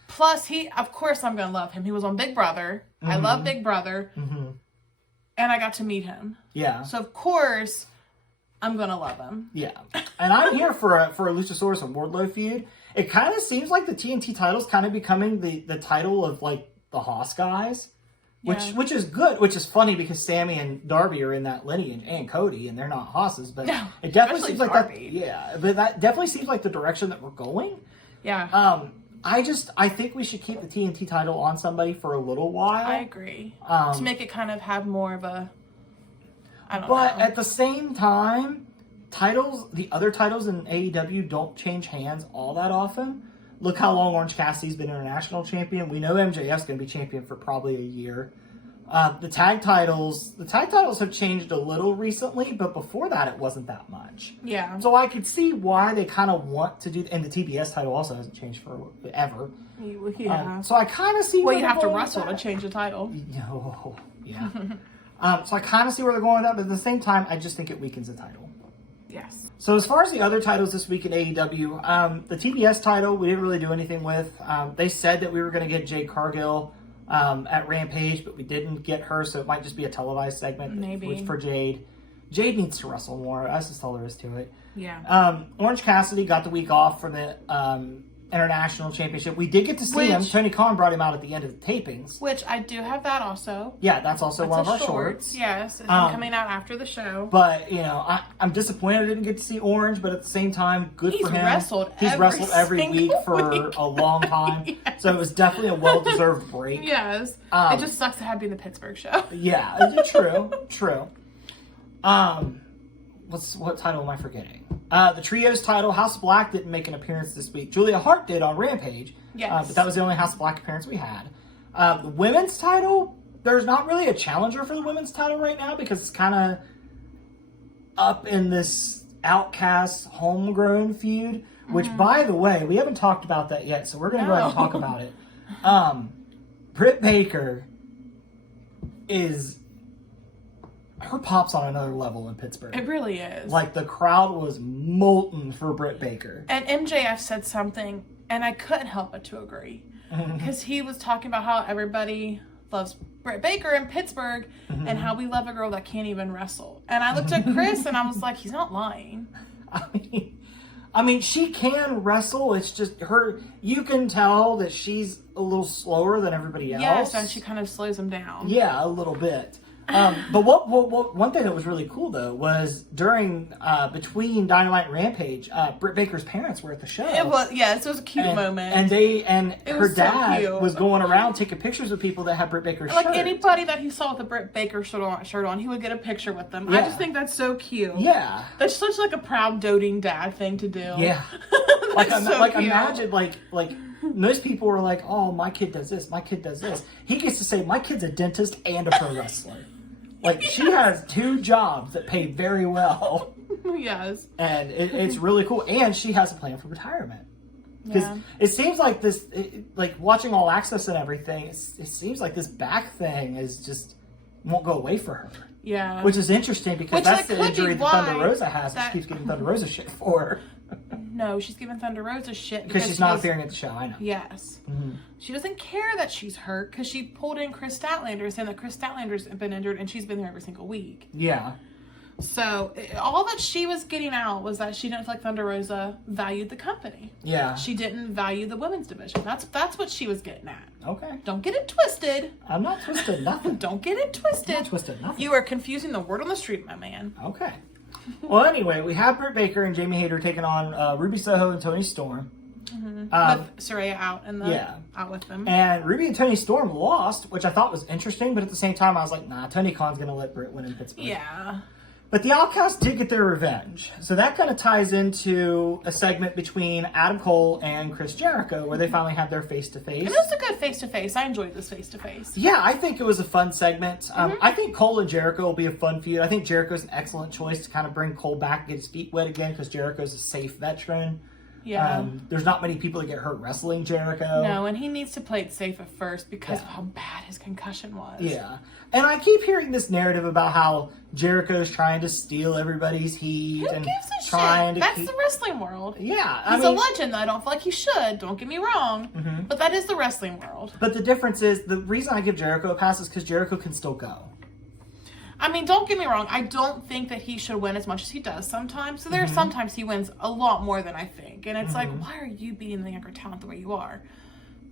Plus, of course I'm going to love him. He was on Big Brother. I love Big Brother. And I got to meet him. Yeah. So, of course, I'm going to love him. Yeah. And I'm here for a Luchasaurus and Wardlow feud. It kind of seems like the TNT title's kind of becoming the title of, like, the Haas guys. Which is good, which is funny because Sammy and Darby are in that lineage, and Cody, and they're not Haas's, but it definitely seems like Darby. but that definitely seems like the direction that we're going. Yeah. I think we should keep the TNT title on somebody for a little while. I agree. To make it kind of have more of a, I don't know. But at the same time, the other titles in AEW don't change hands all that often. Look how long Orange Cassidy's been international champion. We know MJF's going to be champion for probably a year. The tag titles have changed a little recently, but before that it wasn't that much. Yeah. So I could see why they kind of want to do, and the TBS title also hasn't changed forever. Yeah. So I kind of see. Well, you have to wrestle to change the title. No. Yeah. So I kind of see where they're going with that, but at the same time, I just think it weakens the title. Yes. So as far as the other titles this week in AEW, the TBS title we didn't really do anything with. They said that we were going to get Jade Cargill at Rampage, but we didn't get her, so it might just be a televised segment. Maybe. Which for Jade. Jade needs to wrestle more. That's just all there is to it. Yeah. Orange Cassidy got the week off from the International Championship. We did get to see him. Tony Khan brought him out at the end of the tapings. Which I do have that also. Yeah, that's also one of our shorts. Yes, it's coming out after the show. But, I'm disappointed I didn't get to see Orange, but at the same time, good for him. He's wrestled every week for a long time. Yes. So it was definitely a well-deserved break. Yes. It just sucks to have to be the Pittsburgh show. Yeah, true. What title am I forgetting? The Trios title, House of Black didn't make an appearance this week. Julia Hart did on Rampage. Yes. But that was the only House of Black appearance we had. The women's title, there's not really a challenger for the women's title right now because it's kind of up in this Outcast homegrown feud, which, by the way, we haven't talked about that yet, so we're going to go ahead and talk about it. Britt Baker her pop's on another level in Pittsburgh. It really is. Like, the crowd was molten for Britt Baker. And MJF said something, and I couldn't help but to agree. Because he was talking about how everybody loves Britt Baker in Pittsburgh, and how we love a girl that can't even wrestle. And I looked at Chris, and I was like, he's not lying. I mean, she can wrestle. It's just you can tell that she's a little slower than everybody else. Yes, and she kind of slows him down. Yeah, a little bit. But what one thing that was really cool though was between Dynamite and Rampage, Britt Baker's parents were at the show. It was it was a cute moment. And her dad was going around taking pictures with people that had Britt Baker's shirt. Like anybody that he saw with a Britt Baker shirt on, he would get a picture with them. Yeah. I just think that's so cute. Yeah, that's such like a proud doting dad thing to do. Yeah, imagine like most people were like, oh, my kid does this, my kid does this. He gets to say, my kid's a dentist and a pro wrestler. Like, she has 2 jobs that pay very well. Yes. And it's really cool. And she has a plan for retirement. Because it seems like like watching All Access and everything, it seems like this back thing won't go away for her. Yeah. Which is interesting because that's the injury that Thunder Rosa has, which keeps getting Thunder Rosa shit for her. No, she's giving Thunder Rosa shit because she's not appearing at the show. I know. Yes. She doesn't care that she's hurt because she pulled in Chris Statlander, saying that Chris Statlander's been injured and she's been there every single week. Yeah. So all that she was getting out was that she didn't feel like Thunder Rosa valued the company. Yeah. She didn't value the women's division. That's what she was getting at. Okay. Don't get it twisted. I'm not twisted nothing. Don't get it twisted. I'm not twisted nothing. You are confusing the word on the street, my man. Okay. Well, anyway, we have Britt Baker and Jamie Hayter taking on Ruby Soho and Toni Storm. With Saraya out with them. And Ruby and Toni Storm lost, which I thought was interesting, but at the same time I was like, nah, Tony Khan's going to let Britt win in Pittsburgh. Yeah. But the Outcasts did get their revenge. So that kind of ties into a segment between Adam Cole and Chris Jericho where they finally had their face-to-face. It was a good face-to-face. I enjoyed this face-to-face. Yeah, I think it was a fun segment. I think Cole and Jericho will be a fun feud. I think Jericho's an excellent choice to kind of bring Cole back, get his feet wet again, because Jericho's a safe veteran. Yeah. There's not many people that get hurt wrestling Jericho. No, and he needs to play it safe at first because of how bad his concussion was. Yeah. And I keep hearing this narrative about how Jericho's trying to steal everybody's heat. Who and gives a trying shit? to That's the wrestling world. Yeah. He's a legend, though. I don't feel like he should. Don't get me wrong. But that is the wrestling world. But the difference is, the reason I give Jericho a pass is because Jericho can still go. I mean, don't get me wrong. I don't think that he should win as much as he does sometimes. So there are sometimes he wins a lot more than I think. And it's like, why are you beating the younger talent the way you are?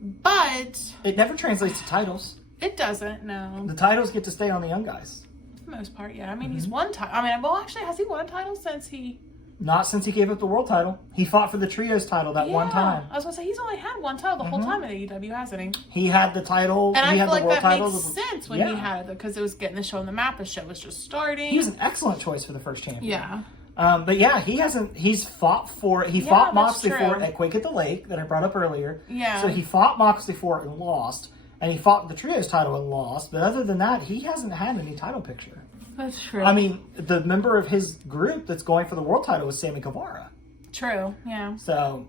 But It never translates to titles. it doesn't, no. The titles get to stay on the young guys. For the most part, yeah. I mean, he's won title. I mean, well, actually, has he won a title since he... Not since he gave up the world title. He fought for the trios title that one time. I was going to say, he's only had one title the whole time at AEW, hasn't he? He had the title. And he I had feel the like world that title. makes sense when he had it, because it was getting the show on the map. The show was just starting. He was an excellent choice for the first champion. Yeah. But yeah, he's fought for it. He fought Moxley for it at Quake at the Lake that I brought up earlier. Yeah. So he fought Moxley for it and lost. And he fought the trios title and lost. But other than that, he hasn't had any title picture. That's true. I mean, the member of his group that's going for the world title is Sammy Guevara. True, yeah. So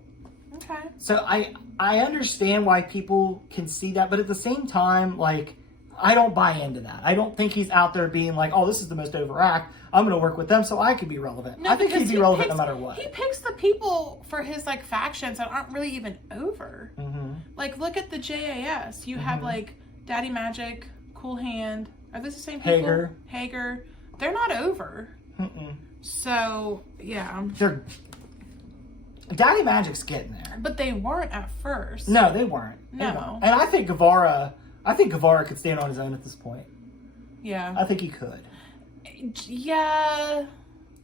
I understand why people can see that, but at the same time, like, I don't buy into that. I don't think he's out there being like, oh, this is the most over act. I'm going to work with them so I could be relevant. No, I think he'd be relevant no matter what. He picks the people for his, like, factions that aren't really even over. Like, look at the JAS. You have, like, Daddy Magic, Cool Hand. Are those the same people? Hager. They're not over. So, yeah. Daddy Magic's getting there. But they weren't at first. No, they weren't. No. And I think Guevara could stand on his own at this point. Yeah. I think he could. Yeah.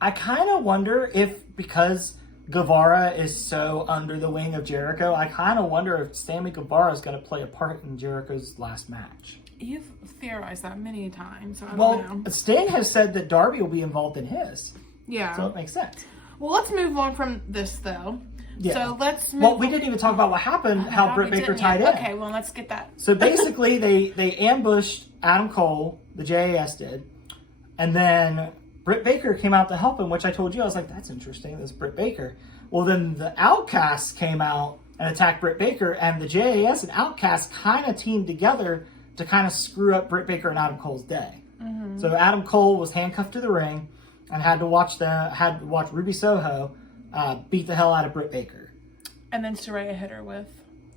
I kind of wonder if, because Guevara is so under the wing of Jericho, I kind of wonder if Sammy Guevara is going to play a part in Jericho's last match. You've theorized that many times. I don't know. Sting has said that Darby will be involved in his. Yeah. So it makes sense. Well, let's move on from this, though. Yeah. So let's move Well, we didn't even talk about what happened, how Britt Baker tied in. Okay, well, let's get that. So basically, they ambushed Adam Cole, the JAS did, and then Britt Baker came out to help him, which I told you, I was like, that's interesting, this Britt Baker. Well, then the Outcasts came out and attacked Britt Baker, and the JAS and Outcasts kind of teamed together to kind of screw up Britt Baker and Adam Cole's day. So Adam Cole was handcuffed to the ring and had to watch Ruby Soho beat the hell out of Britt Baker. And then Saraya hit her with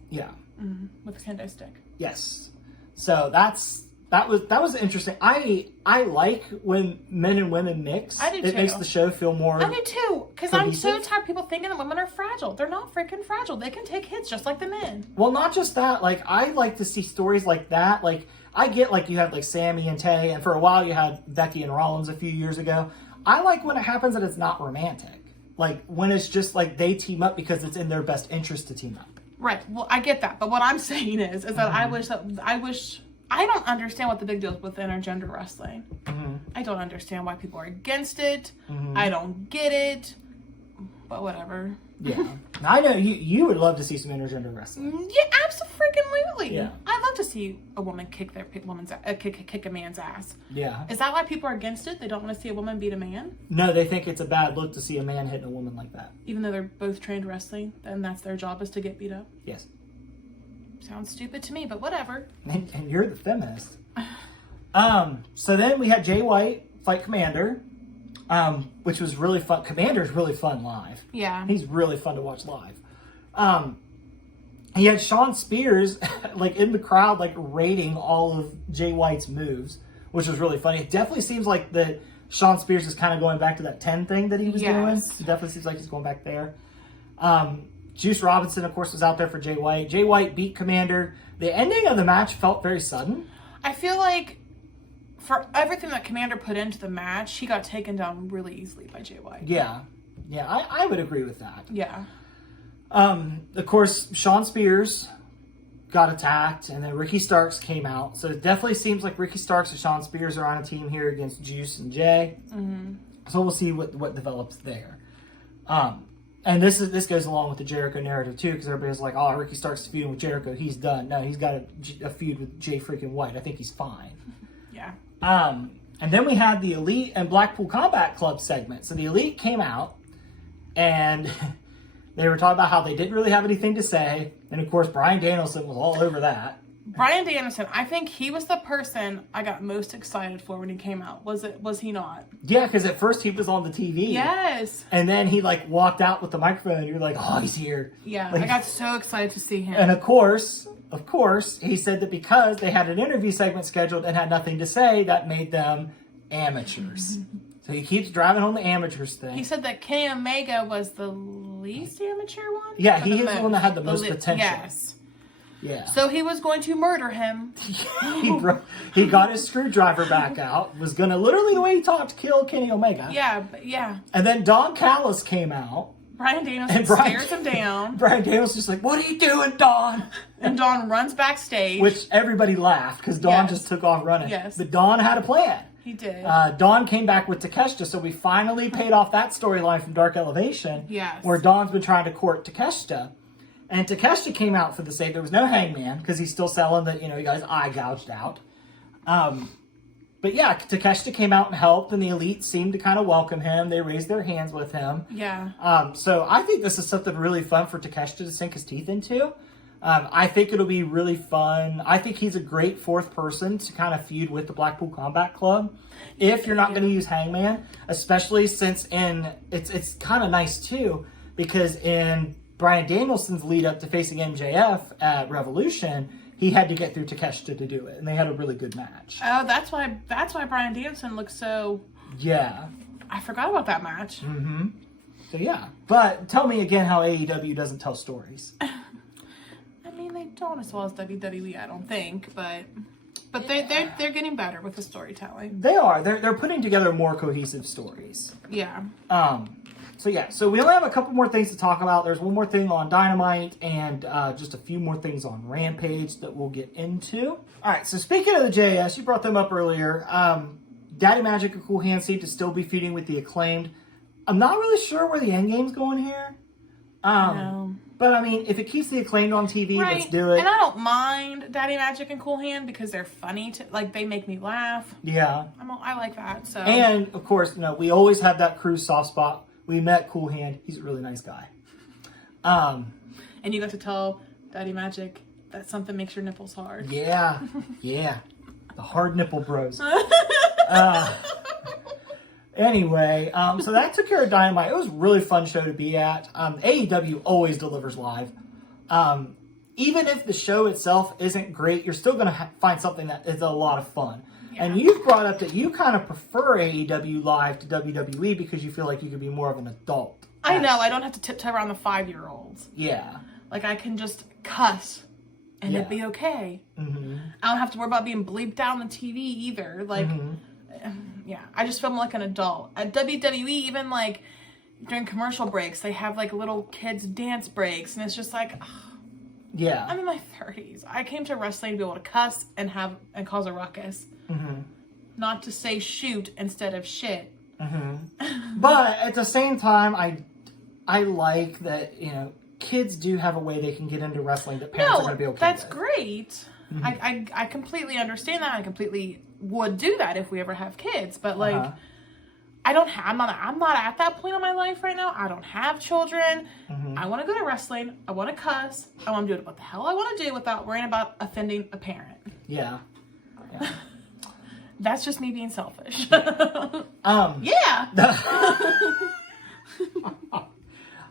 with a kendo stick. Yes. So that was interesting. I like when men and women mix. I do too. It makes the show feel more. I do too, because I'm so tired of people thinking that women are fragile. They're not freaking fragile. They can take hits just like the men. Well, not just that. Like, I like to see stories like that. Like, I get, like, you have like Sammy and Tay, and for a while you had Becky and Rollins a few years ago. I like when it happens that it's not romantic. Like, when it's just like they team up because it's in their best interest to team up. Right. Well, I get that, but what I'm saying is that I don't understand what the big deal is with intergender wrestling. I don't understand why people are against it. I don't get it. But whatever. Yeah. I know you would love to see some intergender wrestling. Yeah, absolutely. Yeah. I'd love to see a woman kick a man's ass. Yeah. Is that why people are against it? They don't want to see a woman beat a man? No, they think it's a bad look to see a man hitting a woman like that. Even though they're both trained wrestling, then that's their job, is to get beat up? Yes. Sounds stupid to me, but whatever. And you're the feminist. So then we had Jay White fight Commander. which was really fun. Commander's really fun live. Yeah. He's really fun to watch live. He had Sean Spears like in the crowd, like rating all of Jay White's moves, which was really funny. It definitely seems like that Sean Spears is kind of going back to that 10 thing that he was doing. It definitely seems like he's going back there. Juice Robinson, of course, was out there for Jay White. Jay White beat Commander. The ending of the match felt very sudden. I feel like for everything that Commander put into the match, he got taken down really easily by Jay White. Yeah. Yeah, I would agree with that. Yeah. Of course, Sean Spears got attacked, and then Ricky Starks came out. So it definitely seems like Ricky Starks and Sean Spears are on a team here against Juice and Jay. Mm-hmm. So we'll see what develops there. And this goes along with the Jericho narrative too, because everybody's like, "Oh, Ricky Starks is feuding with Jericho. He's done." No, he's got a feud with Jay freaking White. I think he's fine. Yeah. And then we had the Elite and Blackpool Combat Club segment. So the Elite came out, and they were talking about how they didn't really have anything to say. And of course, Bryan Danielson was all over that. Bryan Danielson, I think he was the person I got most excited for when he came out. Was he not? Yeah, because at first he was on the TV. Yes. And then he like walked out with the microphone, and you're like, "Oh, he's here." Yeah, like, I got so excited to see him. And of course, he said that because they had an interview segment scheduled and had nothing to say, that made them amateurs. So he keeps driving home the amateurs thing. He said that Kenny Omega was the least amateur one? Yeah, he is the one that had the most potential. Yes. Yeah. So he was going to murder him. he got his screwdriver back out, was going to, literally the way he talked, kill Kenny Omega. Yeah. And then Don Callis came out. Bryan Danielson stares him down. Bryan Danielson's just like, "What are you doing, Don?" And Don runs backstage. Which everybody laughed because Don just took off running. Yes. But Don had a plan. He did. Don came back with Takeshita, so we finally paid off that storyline from Dark Elevation. Yes. Where Don's been trying to court Takeshita. And Takeshita came out for the save. There was no Hangman because he's still selling the, he got his eye gouged out. But yeah, Takeshita came out and helped, and the Elite seemed to kind of welcome him. They raised their hands with him. Yeah. So I think this is something really fun for Takeshita to sink his teeth into. I think it'll be really fun. I think he's a great fourth person to kind of feud with the Blackpool Combat Club. If you're not going to use Hangman, especially since it's kind of nice too, because in Bryan Danielson's lead up to facing MJF at Revolution, he had to get through Takeshita to do it, and they had a really good match. Oh, that's why Bryan Danielson looks so... Yeah. I forgot about that match. Mm-hmm. So yeah. But tell me again how AEW doesn't tell stories. I mean, they don't as well as WWE, I don't think, but they're getting better with the storytelling. They are. They're putting together more cohesive stories. Yeah. So we only have a couple more things to talk about. There's one more thing on Dynamite and just a few more things on Rampage that we'll get into. All right, so speaking of the JS, you brought them up earlier. Daddy Magic and Cool Hand seem to still be feuding with the Acclaimed. I'm not really sure where the end game's going here. No. But I mean, if it keeps the Acclaimed on TV, right. Let's do it. And I don't mind Daddy Magic and Cool Hand because they're funny. They make me laugh. Yeah. I like that. So. And of course, we always have that Cruise soft spot. We met Cool Hand. He's a really nice guy. And you got to tell Daddy Magic that something makes your nipples hard. Yeah. Yeah. The hard nipple bros. Anyway, so that took care of Dynamite. It was a really fun show to be at. AEW always delivers live. Even if the show itself isn't great, you're still going to find something that is a lot of fun. Yeah. And you've brought up that you kind of prefer AEW live to WWE because you feel like you could be more of an adult. I know. I don't have to tiptoe around the 5-year-olds. Yeah. Like, I can just cuss and it'd be okay. Mm-hmm. I don't have to worry about being bleeped out on the TV either. Like, yeah, I just feel like an adult. At WWE, even like during commercial breaks, they have like little kids dance breaks, and it's just like, yeah, I'm in my 30s. I came to wrestling to be able to cuss and cause a ruckus, not to say shoot instead of shit. But at the same time, I like that kids do have a way they can get into wrestling that parents are going to be okay that's with. Great. I completely understand that. I completely would do that if we ever have kids, but like I'm not at that point in my life right now. I don't have children. I want to go to wrestling. I want to cuss. I want to do what the hell I want to do without worrying about offending a parent. Yeah. That's just me being selfish. Yeah.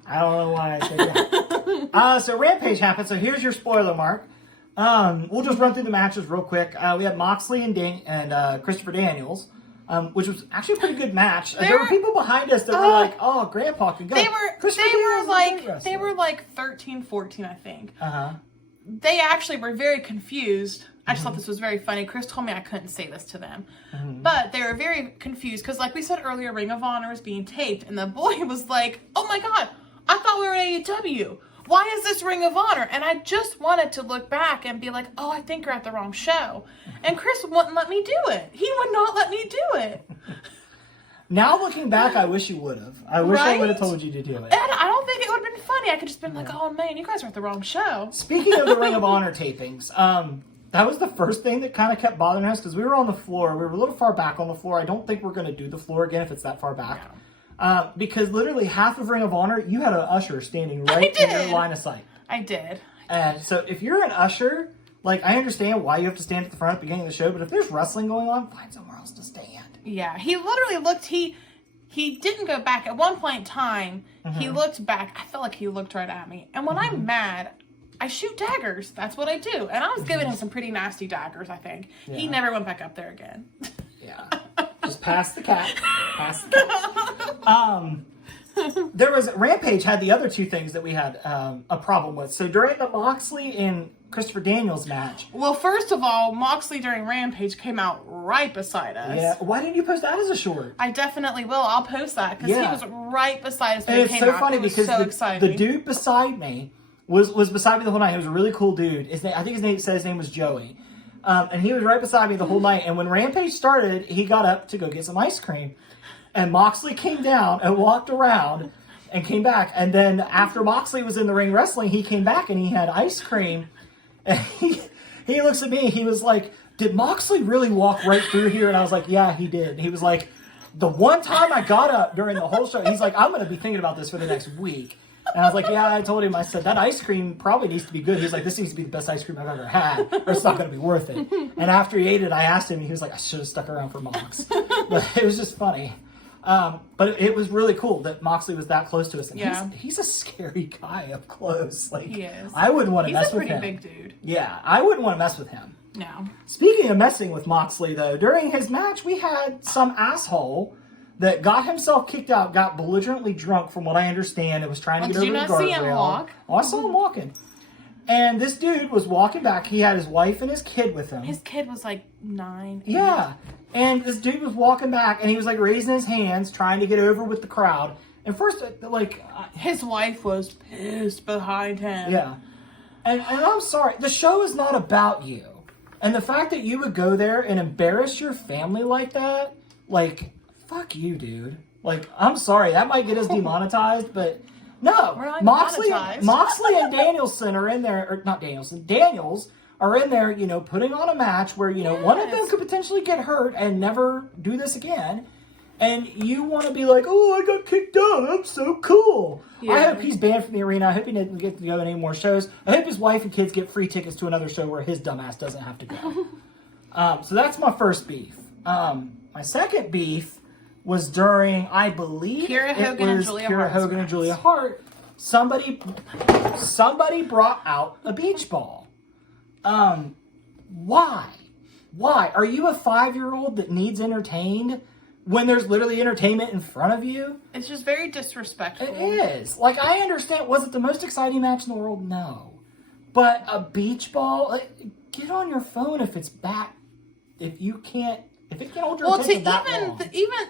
I don't know why I said that. So Rampage happened. So here's your spoiler, Mark. We'll just run through the matches real quick. We had Moxley and Christopher Daniels, which was actually a pretty good match. There were people behind us that were like, "Oh, Grandpa can go." They were like 13, 14, I think. They actually were very confused. I just thought this was very funny. Chris told me I couldn't say this to them. But they were very confused because, like we said earlier, Ring of Honor was being taped. And the boy was like, "Oh my God, I thought we were in AEW. Why is this Ring of Honor?" And I just wanted to look back and be like, "Oh, I think you're at the wrong show." And Chris wouldn't let me do it. He would not let me do it. Now looking back, I wish you would have. I wish I would have told you to do it. And I don't think it would have been funny. I could just been like, "Oh man, you guys are at the wrong show." Speaking of the Ring of Honor tapings, that was the first thing that kind of kept bothering us because we were on the floor. We were a little far back on the floor. I don't think we're going to do the floor again if it's that far back. No. Because literally half of Ring of Honor, you had an usher standing right in your line of sight. I did. And so if you're an usher, like I understand why you have to stand at the front at the beginning of the show, but if there's wrestling going on, find somewhere else to stand. Yeah, he literally looked, he didn't go back. At one point in time, he looked back. I felt like he looked right at me. And when I'm mad, I shoot daggers. That's what I do. And I was giving him some pretty nasty daggers, I think. Yeah. He never went back up there again. Yeah. Just pass the cat. Pass the cat. There was, Rampage had the other two things that we had a problem with. So during the Moxley and Christopher Daniels match. Well, first of all, Moxley during Rampage came out right beside us. Yeah. Why didn't you post that as a short? I definitely will. I'll post that because he was right beside us when and he came out. It's so funny because the dude beside me was beside me the whole night. He was a really cool dude. I think his name was Joey. And he was right beside me the whole night. And when Rampage started, he got up to go get some ice cream. And Moxley came down and walked around and came back. And then after Moxley was in the ring wrestling, he came back and he had ice cream. And he looks at me. He was like, "Did Moxley really walk right through here?" And I was like, "Yeah, he did." And he was like, "The one time I got up during the whole show," he's like, "I'm going to be thinking about this for the next week." And I was like, "Yeah," I told him, I said, "That ice cream probably needs to be good." He was like, "This needs to be the best ice cream I've ever had, or it's not going to be worth it." And after he ate it, I asked him, and he was like, "I should have stuck around for Mox." But it was just funny. But it was really cool that Moxley was that close to us. And he's a scary guy up close. Like, he is. I wouldn't want to mess with him. He's a pretty big dude. Yeah, I wouldn't want to mess with him. No. Speaking of messing with Moxley, though, during his match, we had some asshole that got himself kicked out, got belligerently drunk, from what I understand, and was trying to get over the guardrail. Did you not see him walk? Oh, I saw him walking. And this dude was walking back. He had his wife and his kid with him. His kid was like 9. 8. Yeah. And this dude was walking back, and he was like raising his hands, trying to get over with the crowd. And first, like... his wife was pissed behind him. Yeah. And I'm sorry. The show is not about you. And the fact that you would go there and embarrass your family like that, like... Fuck you, dude. Like, I'm sorry, that might get us demonetized, but no. Moxley and Danielson are in there, or not Danielson, Daniels are in there, you know, putting on a match where, you know, one of them could potentially get hurt and never do this again. And you want to be like, "Oh, I got kicked out. I'm so cool." Yeah. I hope he's banned from the arena. I hope he doesn't get to go to any more shows. I hope his wife and kids get free tickets to another show where his dumbass doesn't have to go. So that's my first beef. My second beef was during, I believe, Kira Hogan and Julia Hart. Somebody brought out a beach ball. Why? Why? Are you a 5-year-old that needs entertained when there's literally entertainment in front of you? It's just very disrespectful. It is. Like, I understand. Was it the most exciting match in the world? No. But a beach ball? Get on your phone if it's back. If it can hold your attention that long.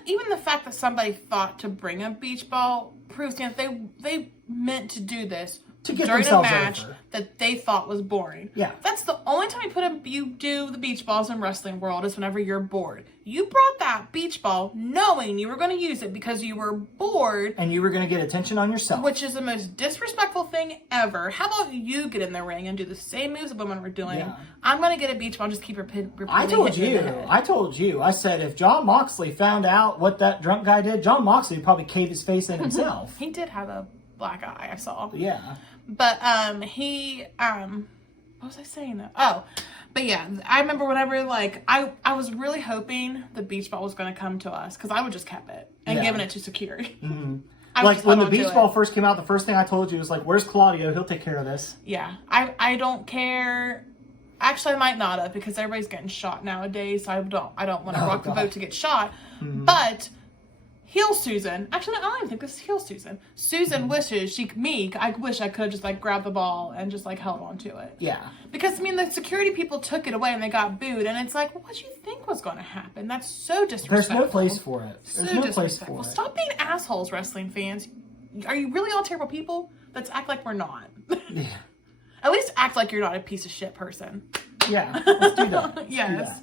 Even the fact that somebody thought to bring a beach ball proves that they meant to do this to get during themselves a match over. That they thought was boring. Yeah. That's the only time you do the beach balls in wrestling world is whenever you're bored. You brought that beach ball knowing you were going to use it because you were bored. And you were going to get attention on yourself. Which is the most disrespectful thing ever. How about you get in the ring and do the same moves that women were doing? Yeah. I'm going to get a beach ball and just keep repeating I told you. I said if John Moxley found out what that drunk guy did, John Moxley would probably cave his face in himself. He did have a black eye, I saw. Yeah. But what was I saying though? Oh, But yeah, I remember whenever, like, I was really hoping the beach ball was going to come to us, because I would just kept it and given it to security. Mm-hmm. Like, when the beach ball first came out, the first thing I told you was, like, where's Claudio? He'll take care of this. Yeah. I don't care. Actually, I might not have, because everybody's getting shot nowadays, so I don't want to rock the boat to get shot. Mm-hmm. But Heel Susan, actually, no, I don't even think this is Heel Susan. Susan wishes I wish I could just, like, grab the ball and just, like, held on to it. Yeah. Because, I mean, the security people took it away and they got booed, and it's like, well, what do you think was going to happen? That's so disrespectful. There's no place for it. There's no place for it. Stop being assholes, wrestling fans. Are you really all terrible people? Let's act like we're not. Yeah. At least act like you're not a piece of shit person. Yeah, let's do that. Yes.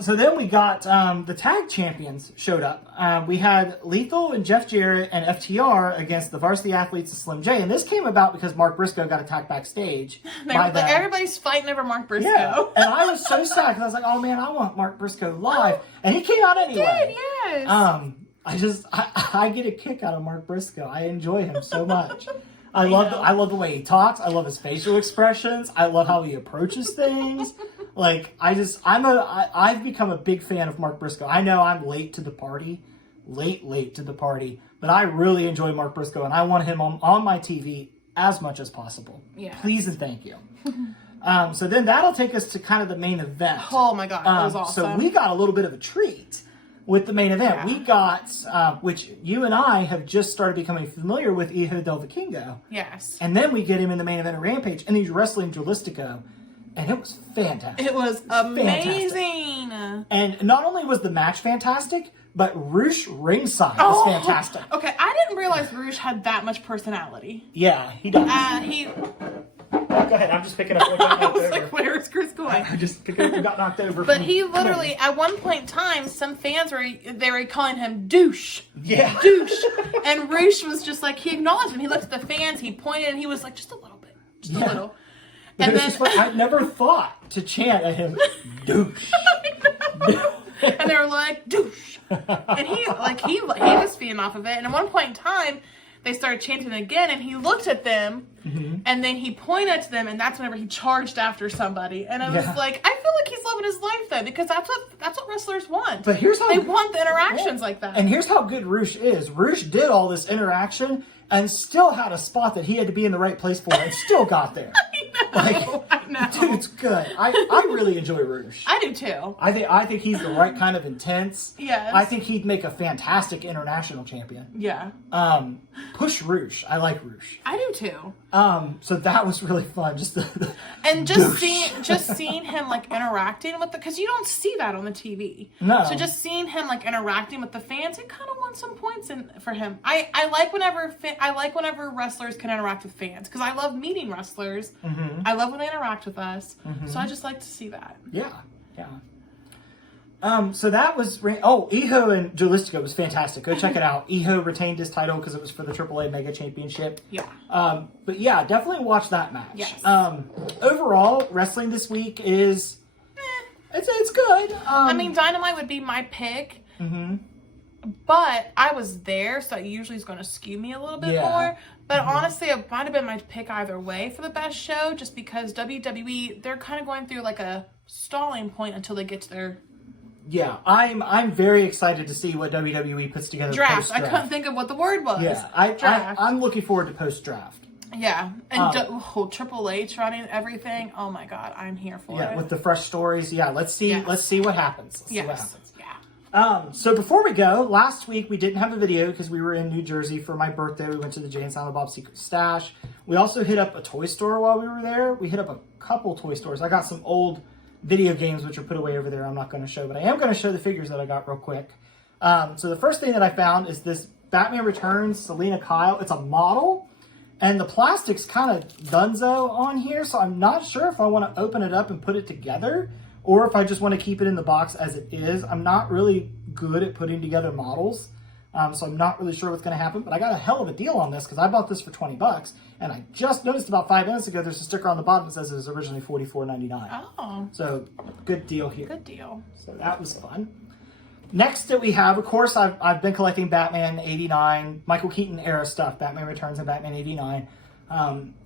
So then we got the tag champions showed up. We had Lethal and Jeff Jarrett and FTR against the Varsity Athletes and Slim J. And this came about because Mark Briscoe got attacked backstage. Everybody's fighting over Mark Briscoe. Yeah, and I was so sad because I was like, oh man, I want Mark Briscoe live. And he came out anyway. He did, yes. I get a kick out of Mark Briscoe. I enjoy him so much. I love the way he talks. I love his facial expressions. I love how he approaches things. Like, I've become a big fan of Mark Briscoe. I know I'm late to the party, but I really enjoy Mark Briscoe, and I want him on my TV as much as possible. Yeah. Please and thank you. So then that'll take us to kind of the main event. Oh my God, that was awesome. So we got a little bit of a treat with the main event. Yeah. We got, which you and I have just started becoming familiar with, Hijo del Vikingo. Yes. And then we get him in the main event of Rampage, and he's wrestling Jalistico. And it was fantastic. It was amazing. Fantastic. And not only was the match fantastic, but Roosh ringside was fantastic. Okay, I didn't realize Roosh had that much personality. Yeah, he does. Go ahead, I'm just picking up what got knocked over. I was like, where is Chris going? I just picked up what got knocked over. But he literally, at one point in time, some fans were calling him douche. Yeah. Douche. And Roosh was just like, he acknowledged him. He looked at the fans, he pointed, and he was like, just a little bit. Just a little. And then, just like, I never thought to chant at him, douche. And they were like, douche. And he was feeding off of it. And at one point in time, they started chanting again, and he looked at them, and then he pointed to them, and that's whenever he charged after somebody. And I was like, I feel like he's living his life then, because that's what wrestlers want. But here's how they want the interactions like that. And here's how good Roosh is. Roosh did all this interaction and still had a spot that he had to be in the right place for, and still got there. I know. Dude's good. I really enjoy Roosh. I do too. I think he's the right kind of intense. Yes. I think he'd make a fantastic international champion. Yeah. Push Roosh. I like Roosh. I do too. So that was really fun. Just seeing him like interacting with because you don't see that on the TV. No. So just seeing him like interacting with the fans, it kind of won some points for him. I like whenever wrestlers can interact with fans because I love meeting wrestlers. Mm-hmm. I love when they interact with us. Mm-hmm. So I just like to see that. Yeah. So that was Hijo and Jalistico was fantastic. Go check it out. Hijo retained his title because it was for the AAA Mega Championship. Yeah. But yeah, definitely watch that match. Yes. Overall, wrestling this week is it's good. I mean, Dynamite would be my pick. Mm-hmm. But I was there, so it usually is going to skew me a little bit more. But honestly, it might have been my pick either way for the best show, just because WWE, they're kind of going through like a stalling point until they get to their... Yeah, I'm very excited to see what WWE puts together draft. post-draft. I couldn't think of what the word was. Yeah, I'm looking forward to post-draft. Yeah, and Triple H running everything. Oh my God, I'm here for it. Yeah, with the fresh stories. Yeah, let's see what happens. Let's see what happens. So before we go, last week we didn't have a video because we were in New Jersey for my birthday. We went to the Jay and Silent Bob Secret Stash. We also hit up a toy store while we were there. We hit up a couple toy stores. I got some old video games which are put away over there I'm not going to show, but I am going to show the figures that I got real quick. So the first thing that I found is this Batman Returns Selena Kyle. It's a model, and the plastic's kind of dunzo on here, so I'm not sure if I want to open it up and put it together, or if I just want to keep it in the box as it is. I'm not really good at putting together models, so I'm not really sure what's going to happen, but I got a hell of a deal on this because I bought this for $20, and I just noticed about 5 minutes ago there's a sticker on the bottom that says it was originally $44.99. Oh. So, good deal here. Good deal. So that was fun. Next that we have, of course, I've been collecting Batman 89, Michael Keaton era stuff, Batman Returns and Batman 89.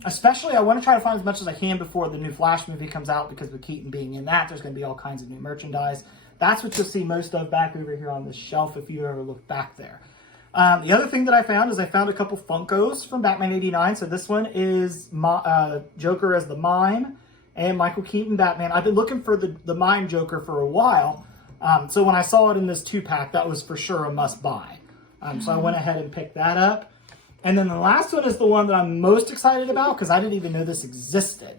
Especially, I want to try to find as much as I can before the new Flash movie comes out, because with Keaton being in that, there's going to be all kinds of new merchandise. That's what you'll see most of back over here on this shelf if you ever look back there. The other thing that I found is I found a couple Funkos from Batman '89. So this one is Joker as the Mime and Michael Keaton Batman. I've been looking for the Mime Joker for a while. So when I saw it in this 2-pack, that was for sure a must-buy. So I went ahead and picked that up. And then the last one is the one that I'm most excited about, because I didn't even know this existed.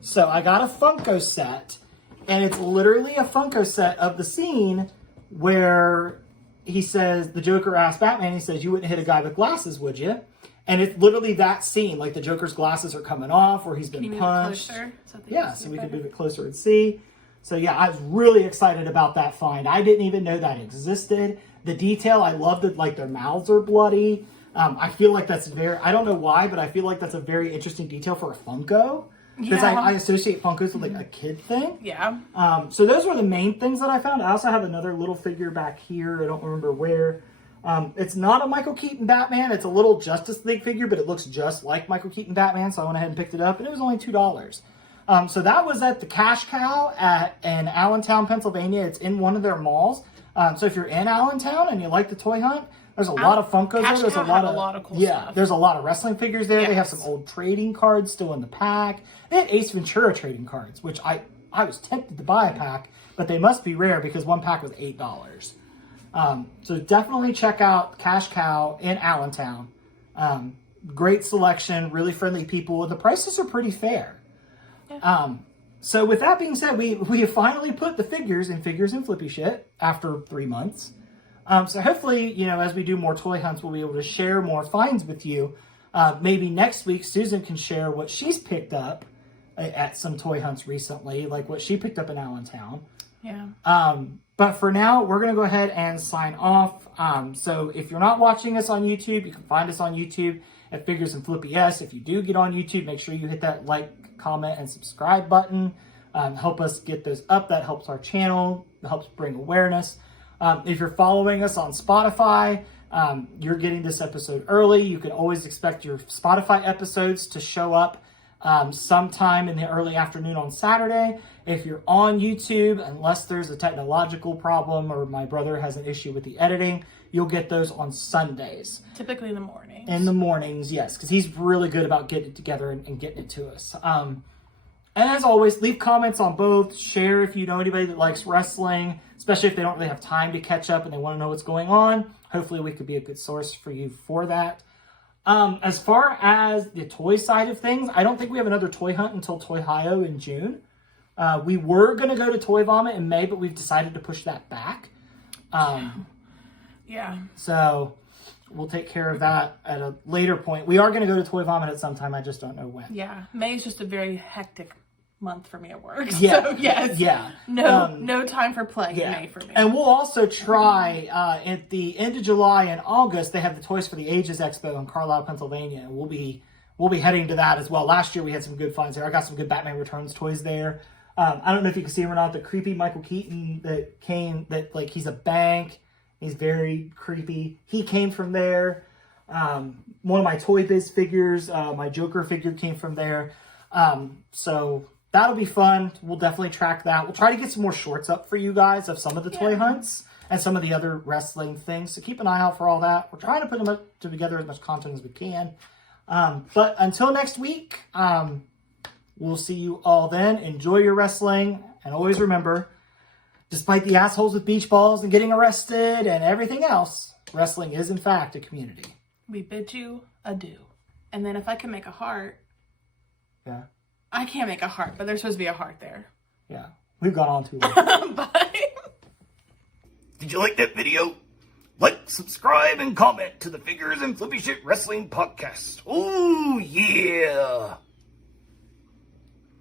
So I got a Funko set, and it's literally a Funko set of the scene where he says, the Joker asks Batman, he says, "You wouldn't hit a guy with glasses, would you?" And it's literally that scene, like the Joker's glasses are coming off, where he's been punched. Yeah, so we can move it closer and see. So yeah, I was really excited about that find. I didn't even know that existed. The detail, I love that, like, their mouths are bloody. I feel like that's I don't know why, but I feel like that's a very interesting detail for a Funko. Because I associate Funkos with, like, a kid thing. Yeah. So those were the main things that I found. I also have another little figure back here. I don't remember where. It's not a Michael Keaton Batman. It's a little Justice League figure, but it looks just like Michael Keaton Batman. So I went ahead and picked it up, and it was only $2. So that was at the Cash Cow in Allentown, Pennsylvania. It's in one of their malls. So if you're in Allentown and you like the toy hunt, there's a lot of Funkos there. There's a lot of cool stuff. There's a lot of wrestling figures there. Yes. They have some old trading cards still in the pack. They had Ace Ventura trading cards, which I was tempted to buy a pack, but they must be rare because one pack was $8. So definitely check out Cash Cow in Allentown. Great selection, really friendly people. The prices are pretty fair. Yeah. So with that being said, we have finally put the figures in Figures and Flippy Shit after 3 months. So hopefully, as we do more toy hunts, we'll be able to share more finds with you. Maybe next week, Susan can share what she's picked up at some toy hunts recently, like what she picked up in Allentown. Yeah. But for now, we're going to go ahead and sign off. So if you're not watching us on YouTube, you can find us on YouTube at Figures and Flippy S. If you do get on YouTube, make sure you hit that like, comment, and subscribe button. Help us get those up. That helps our channel. It helps bring awareness. If you're following us on Spotify, you're getting this episode early. You can always expect your Spotify episodes to show up sometime in the early afternoon on Saturday. If you're on YouTube, unless there's a technological problem or my brother has an issue with the editing, you'll get those on Sundays. Typically in the mornings. In the mornings, yes, because he's really good about getting it together and getting it to us. And as always, leave comments on both. Share if you know anybody that likes wrestling, especially if they don't really have time to catch up and they want to know what's going on. Hopefully we could be a good source for you for that. As far as the toy side of things, I don't think we have another toy hunt until Toy Hio in June. We were going to go to Toy Vomit in May, but we've decided to push that back. Yeah. So we'll take care of that at a later point. We are going to go to Toy Vomit at some time. I just don't know when. Yeah. May is just a very hectic month for me at work. Yeah. So, yes. Yeah. No time for play in May for me. And we'll also try at the end of July and August, they have the Toys for the Ages Expo in Carlisle, Pennsylvania. And we'll be heading to that as well. Last year we had some good finds there. I got some good Batman Returns toys there. I don't know if you can see him or not, the creepy Michael Keaton that he's a bank. He's very creepy. He came from there. One of my Toy Biz figures, my Joker figure came from there. So that'll be fun. We'll definitely track that. We'll try to get some more shorts up for you guys of some of the toy hunts and some of the other wrestling things. So keep an eye out for all that. We're trying to put them together as much content as we can. But until next week, we'll see you all then. Enjoy your wrestling. And always remember, despite the assholes with beach balls and getting arrested and everything else, wrestling is in fact a community. We bid you adieu. And then if I can make a heart. Yeah. I can't make a heart, but there's supposed to be a heart there. Yeah. We've gone on too long. Bye. Did you like that video? Like, subscribe, and comment to the Figures and Flippy Shit Wrestling Podcast. Oh, yeah.